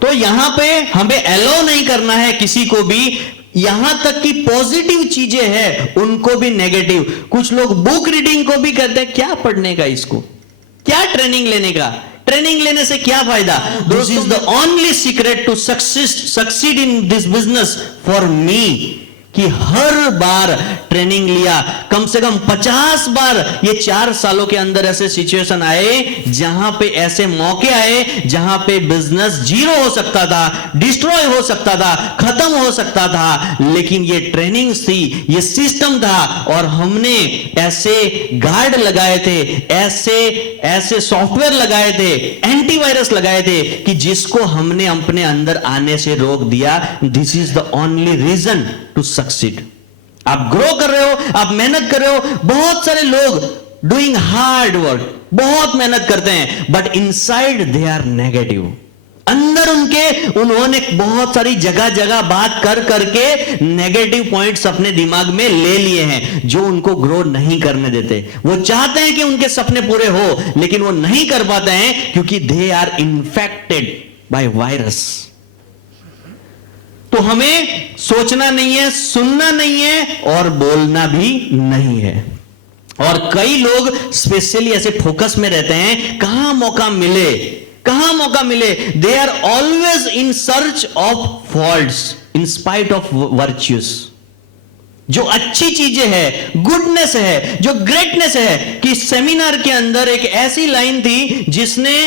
तो यहां पे हमें अलाउ नहीं करना है किसी को भी, यहां तक कि पॉजिटिव चीजें हैं उनको भी नेगेटिव। कुछ लोग बुक रीडिंग को भी कहते हैं, क्या पढ़ने का, इसको क्या ट्रेनिंग लेने का, ट्रेनिंग लेने से क्या फायदा। This is the only secret to succeed in this business for me, कि हर बार ट्रेनिंग लिया, कम से कम 50 बार ये 4 सालों के अंदर ऐसे सिचुएशन आए जहां पे ऐसे मौके आए जहां पे बिजनेस जीरो हो सकता था, डिस्ट्रॉय हो सकता था, खत्म हो सकता था, लेकिन ये ट्रेनिंग थी, ये सिस्टम था, और हमने ऐसे गार्ड लगाए थे, ऐसे सॉफ्टवेयर लगाए थे, एंटीवायरस लगाए थे कि जिसको हमने अपने अंदर आने से रोक दिया। This is the only reason to succeed. आप ग्रो कर रहे हो, आप मेहनत कर रहे हो, बहुत सारे लोग डूइंग हार्ड वर्क, बहुत मेहनत करते हैं, but inside they are negative. अंदर उन्होंने बहुत सारी जगह जगह बात कर करके नेगेटिव पॉइंट्स अपने दिमाग में ले लिए हैं, जो उनको ग्रो नहीं करने देते। वो चाहते हैं कि उनके सपने पूरे हो, लेकिन वो नहीं कर पाते हैं क्योंकि they are infected by virus. तो हमें सोचना नहीं है, सुनना नहीं है, और बोलना भी नहीं है। और कई लोग स्पेशली ऐसे फोकस में रहते हैं, कहां मौका मिले, कहां मौका मिले। They are always in search of faults in spite of virtues. जो अच्छी चीजें है, गुडनेस है, जो ग्रेटनेस है, कि सेमिनार के अंदर एक ऐसी लाइन थी जिसने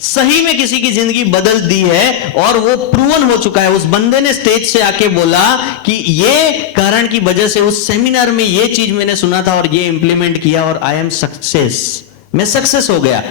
सही में किसी की जिंदगी बदल दी है, और वो प्रूवन हो चुका है। उस बंदे ने स्टेज से आके बोला कि ये कारण की वजह से उस सेमिनार में ये चीज मैंने सुना था और ये इंप्लीमेंट किया, और आई एम सक्सेस, मैं सक्सेस हो गया।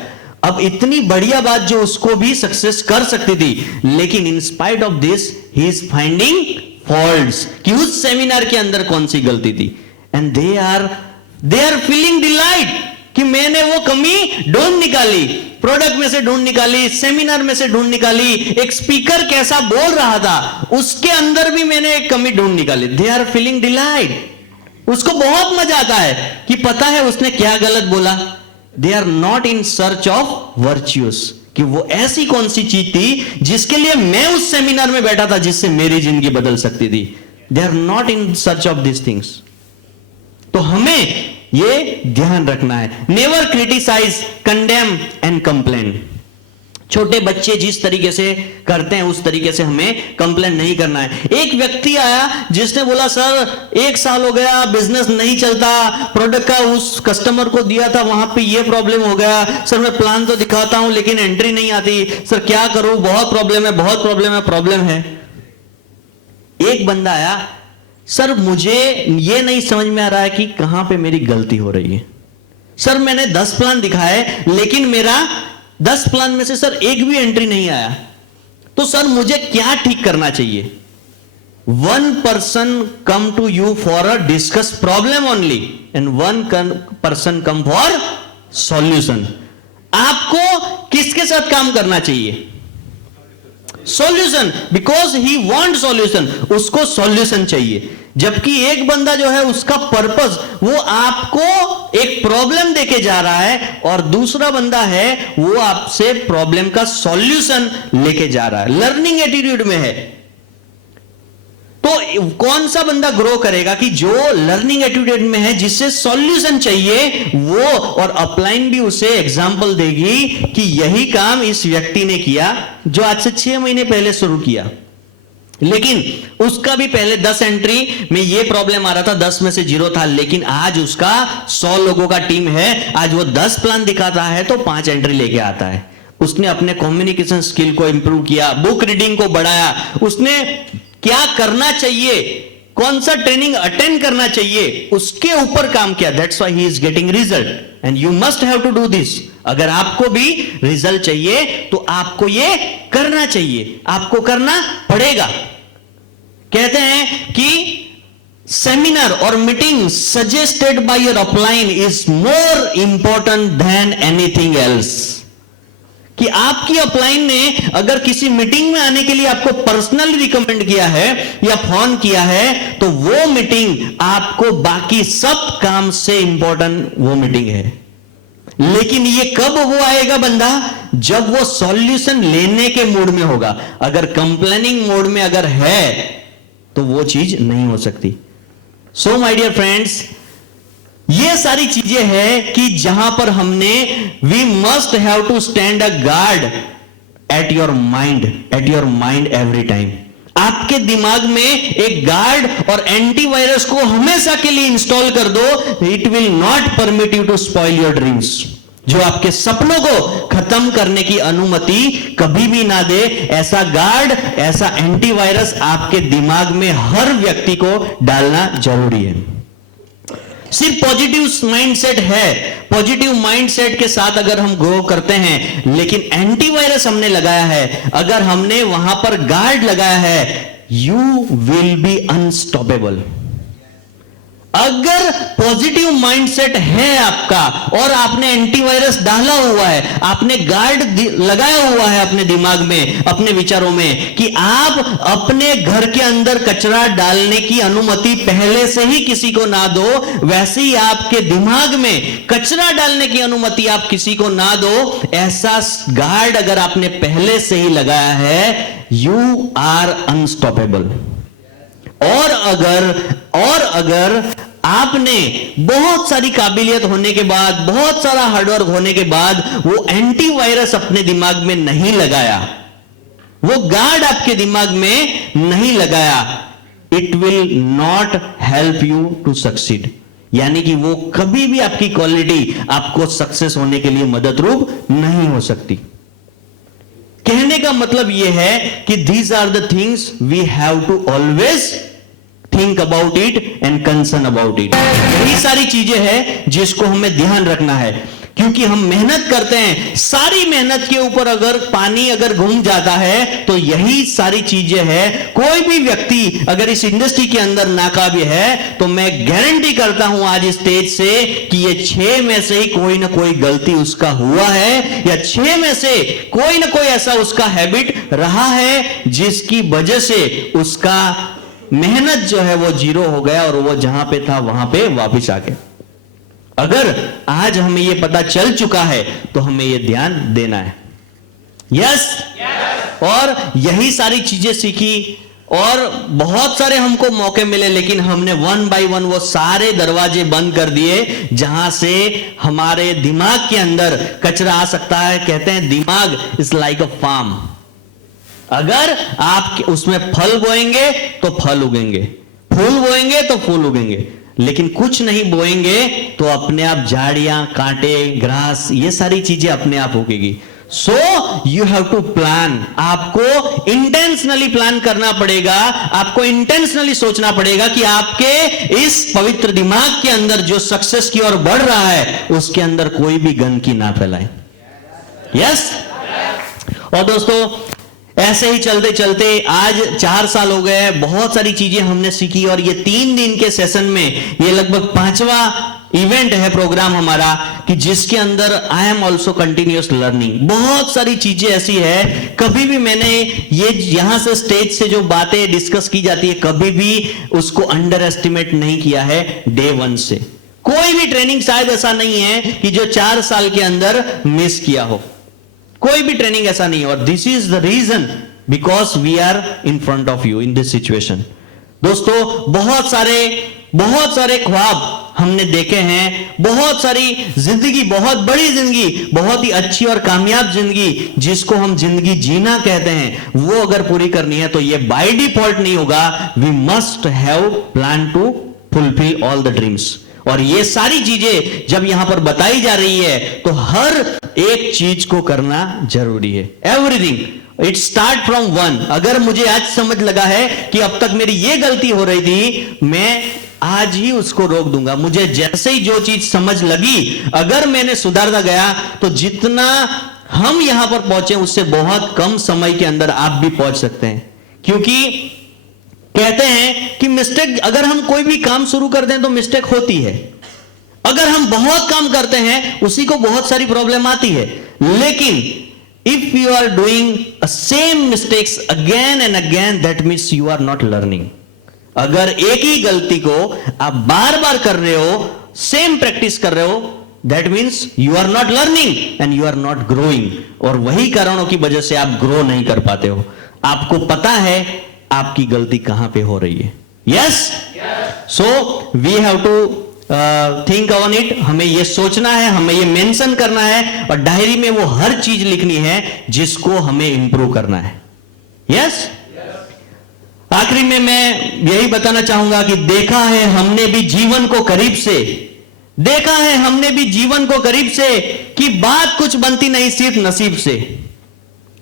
अब इतनी बढ़िया बात जो उसको भी सक्सेस कर सकती थी, लेकिन in spite of this he is finding faults, कि उस सेमिनार के अंदर कौन सी गलती थी। And they are feeling delight कि मैंने वो कमी ढूंढ निकाली, प्रोडक्ट में से ढूंढ निकाली, सेमिनार में से ढूंढ निकाली, एक स्पीकर कैसा बोल रहा था उसके अंदर भी मैंने एक कमी ढूंढ निकाली। They are feeling delight. उसको बहुत मजा आता है कि पता है उसने क्या गलत बोला। They are not in search of virtues, कि वो ऐसी कौन सी चीज थी जिसके लिए मैं उस सेमिनार में बैठा था, जिससे मेरी जिंदगी बदल सकती थी। They are not in search of this things. तो हमें ये ध्यान रखना है, never criticize, condemn and complain. छोटे बच्चे जिस तरीके से करते हैं उस तरीके से हमें कंप्लेन नहीं करना है। एक व्यक्ति आया जिसने बोला, सर 1 साल हो गया बिजनेस नहीं चलता, प्रोडक्ट का उस कस्टमर को दिया था, वहां पे ये प्रॉब्लम हो गया, सर मैं प्लान तो दिखाता हूं लेकिन एंट्री नहीं आती, सर क्या करूं, बहुत प्रॉब्लम है, बहुत प्रॉब्लम है। एक बंदा आया, सर मुझे ये नहीं समझ में आ रहा है कि कहां पे मेरी गलती हो रही है। सर मैंने 10 प्लान दिखाए, लेकिन मेरा 10 प्लान में से सर एक भी एंट्री नहीं आया, तो सर मुझे क्या ठीक करना चाहिए। 1 person come to you for a discuss problem only and 1 person come for solution। आपको किसके साथ काम करना चाहिए? Solution, because he want solution, उसको सॉल्यूशन चाहिए। जबकि एक बंदा जो है उसका पर्पस वो आपको एक प्रॉब्लम देके जा रहा है, और दूसरा बंदा है वो आपसे प्रॉब्लम का सॉल्यूशन लेके जा रहा है, लर्निंग एटीट्यूड में है। तो कौन सा बंदा ग्रो करेगा कि जो लर्निंग एटीट्यूड में है, जिससे सॉल्यूशन चाहिए वो, और अपलाइन भी उसे एग्जांपल देगी कि यही काम इस व्यक्ति ने किया जो आज से 6 महीने पहले शुरू किया, लेकिन उसका भी पहले 10 एंट्री में ये प्रॉब्लम आ रहा था, 10 में से 0 था, लेकिन आज उसका 100 लोगों का टीम है, आज वो 10 प्लान दिखाता है तो 5 एंट्री लेके आता है। उसने अपने कम्युनिकेशन स्किल को इंप्रूव किया, बुक रीडिंग को बढ़ाया, उसने क्या करना चाहिए, कौन सा ट्रेनिंग अटेंड करना चाहिए, उसके ऊपर काम किया। That's why he is getting result and you must have to do this. अगर आपको भी रिजल्ट चाहिए तो आपको ये करना चाहिए, आपको करना पड़ेगा। कहते हैं कि सेमिनार और meeting suggested by your upline is more important than anything else. कि आपकी अपलाइन ने अगर किसी मीटिंग में आने के लिए आपको पर्सनली रिकमेंड किया है या फोन किया है, तो वो मीटिंग आपको बाकी सब काम से इंपॉर्टेंट वो मीटिंग है। लेकिन ये कब वो आएगा बंदा, जब वो सॉल्यूशन लेने के मूड में होगा। अगर कंप्लेनिंग मोड में अगर है तो वो चीज नहीं हो सकती। सो माय डियर फ्रेंड्स, ये सारी चीजें हैं कि जहां पर हमने we must have to stand a guard at your mind every time. आपके दिमाग में एक गार्ड और एंटीवायरस को हमेशा के लिए इंस्टॉल कर दो। It will not permit you to spoil your dreams. जो आपके सपनों को खत्म करने की अनुमति कभी भी ना दे, ऐसा गार्ड, ऐसा एंटीवायरस आपके दिमाग में हर व्यक्ति को डालना जरूरी है। सिर्फ पॉजिटिव माइंडसेट है, पॉजिटिव माइंडसेट के साथ अगर हम ग्रो करते हैं, लेकिन एंटीवायरस हमने लगाया है, अगर हमने वहां पर गार्ड लगाया है, यू विल बी अनस्टॉपेबल। अगर पॉजिटिव माइंडसेट है आपका और आपने एंटीवायरस डाला हुआ है, आपने गार्ड लगाया हुआ है अपने दिमाग में, अपने विचारों में, कि आप अपने घर के अंदर कचरा डालने की अनुमति पहले से ही किसी को ना दो, वैसे ही आपके दिमाग में कचरा डालने की अनुमति आप किसी को ना दो। ऐसा गार्ड अगर आपने पहले से ही लगाया है, यू आर अनस्टॉपेबल। और अगर आपने बहुत सारी काबिलियत होने के बाद, बहुत सारा हार्डवर्क होने के बाद वो एंटीवायरस अपने दिमाग में नहीं लगाया, वो गार्ड आपके दिमाग में नहीं लगाया, it will not help you to succeed. यानी कि वो कभी भी आपकी क्वालिटी आपको सक्सेस होने के लिए मदद रूप नहीं हो सकती। कहने का मतलब यह है कि these are the things we have to always think about it and concern about it. यही सारी चीजें हैं जिसको हमें ध्यान रखना है, क्योंकि हम मेहनत करते हैं, सारी मेहनत के ऊपर अगर पानी अगर घूम जाता है तो यही सारी चीजें हैं। कोई भी व्यक्ति अगर इस इंडस्ट्री के अंदर नाकाबिल है तो मैं गारंटी करता हूं आज स्टेज से कि ये 6 में से ही कोई ना कोई गलती उसका हुआ है, या 6 में से कोई ना कोई ऐसा उसका हैबिट रहा है जिसकी वजह से उसका मेहनत जो है वो 0 हो गया और वो जहां पे था वहां पे वापस आ गया। अगर आज हमें ये पता चल चुका है तो हमें ये ध्यान देना है। यस। और यही सारी चीजें सीखी और बहुत सारे हमको मौके मिले, लेकिन हमने 1 बाय 1 वो सारे दरवाजे बंद कर दिए जहां से हमारे दिमाग के अंदर कचरा आ सकता है। कहते हैं दिमाग इज लाइक अ फार्म। अगर आप उसमें फल बोएंगे तो फल उगेंगे, फूल बोएंगे तो फूल उगेंगे, लेकिन कुछ नहीं बोएंगे तो अपने आप झाड़ियां, कांटे, ग्रास, ये सारी चीजें अपने आप उगेगी। So you have to plan. आपको इंटेंशनली प्लान करना पड़ेगा, आपको इंटेंशनली सोचना पड़ेगा कि आपके इस पवित्र दिमाग के अंदर जो सक्सेस की ओर बढ़ रहा है उसके अंदर कोई भी गंदगी ना फैलाए। यस। और दोस्तों ऐसे ही चलते चलते आज 4 साल हो गए, बहुत सारी चीजें हमने सीखी और ये 3 दिन के सेशन में ये लगभग 5वां इवेंट है, प्रोग्राम हमारा, कि जिसके अंदर I am also continuous learning. बहुत सारी चीजें ऐसी है, कभी भी मैंने ये यहां से स्टेज से जो बातें डिस्कस की जाती है, कभी भी उसको अंडर एस्टिमेट नहीं किया है डे 1 से। कोई भी ट्रेनिंग शायद ऐसा नहीं है कि जो 4 साल के अंदर मिस किया हो, कोई भी ट्रेनिंग ऐसा नहीं है। और this is the reason because we are in front of you in this situation. दोस्तों, बहुत सारे ख्वाब हमने देखे हैं, बहुत सारी जिंदगी, बहुत बड़ी जिंदगी, बहुत ही अच्छी और कामयाब जिंदगी जिसको हम जिंदगी जीना कहते हैं, वो अगर पूरी करनी है तो ये बाय डिफॉल्ट नहीं होगा। We must have plan to fulfil all the dreams. और ये सारी चीजें जब यहां पर बताई जा रही है तो हर एक चीज को करना जरूरी है। Everything it start from 1। अगर मुझे आज समझ लगा है कि अब तक मेरी ये गलती हो रही थी, मैं आज ही उसको रोक दूंगा। मुझे जैसे ही जो चीज समझ लगी, अगर मैंने सुधारता गया तो जितना हम यहां पर पहुंचे उससे बहुत कम समय के अंदर आप भी पहुंच सकते हैं। क्योंकि कहते हैं कि मिस्टेक, अगर हम कोई भी काम शुरू कर दें तो मिस्टेक होती है। अगर हम बहुत काम करते हैं उसी को बहुत सारी प्रॉब्लम आती है। लेकिन if you are doing same mistakes again and again, that means you are not learning. अगर एक ही गलती को आप बार बार कर रहे हो, सेम प्रैक्टिस कर रहे हो, that means you are not learning and you are not growing. और वही कारणों की वजह से आप ग्रो नहीं कर पाते हो। आपको पता है आपकी गलती कहां पे हो रही है। Yes, so we have to think on it. हमें यह सोचना है, हमें यह मेंशन करना है और डायरी में वो हर चीज लिखनी है जिसको हमें इंप्रूव करना है। यस, आखिरी में मैं यही बताना चाहूंगा कि देखा है हमने भी जीवन को करीब से, देखा है हमने भी जीवन को करीब से कि बात कुछ बनती नहीं सिर्फ नसीब से।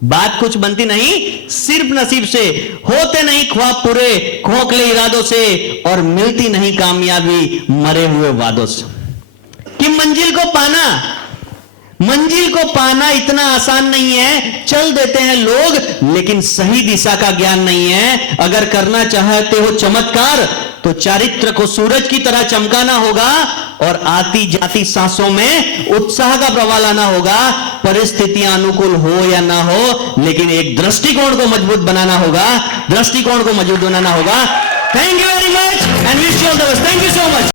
बात कुछ बनती नहीं सिर्फ नसीब से, होते नहीं ख्वाब पूरे खोखले इरादों से, और मिलती नहीं कामयाबी मरे हुए वादों से। कि मंजिल को पाना इतना आसान नहीं है। चल देते हैं लोग, लेकिन सही दिशा का ज्ञान नहीं है। अगर करना चाहते हो चमत्कार तो चारित्र को सूरज की तरह चमकाना होगा और आती जाती सांसों में उत्साह का प्रवाह लाना होगा। परिस्थितियां अनुकूल हो या ना हो, लेकिन एक दृष्टिकोण को मजबूत बनाना होगा, दृष्टिकोण को मजबूत बनाना होगा। Thank you very much and wish you all the best. Thank you so much.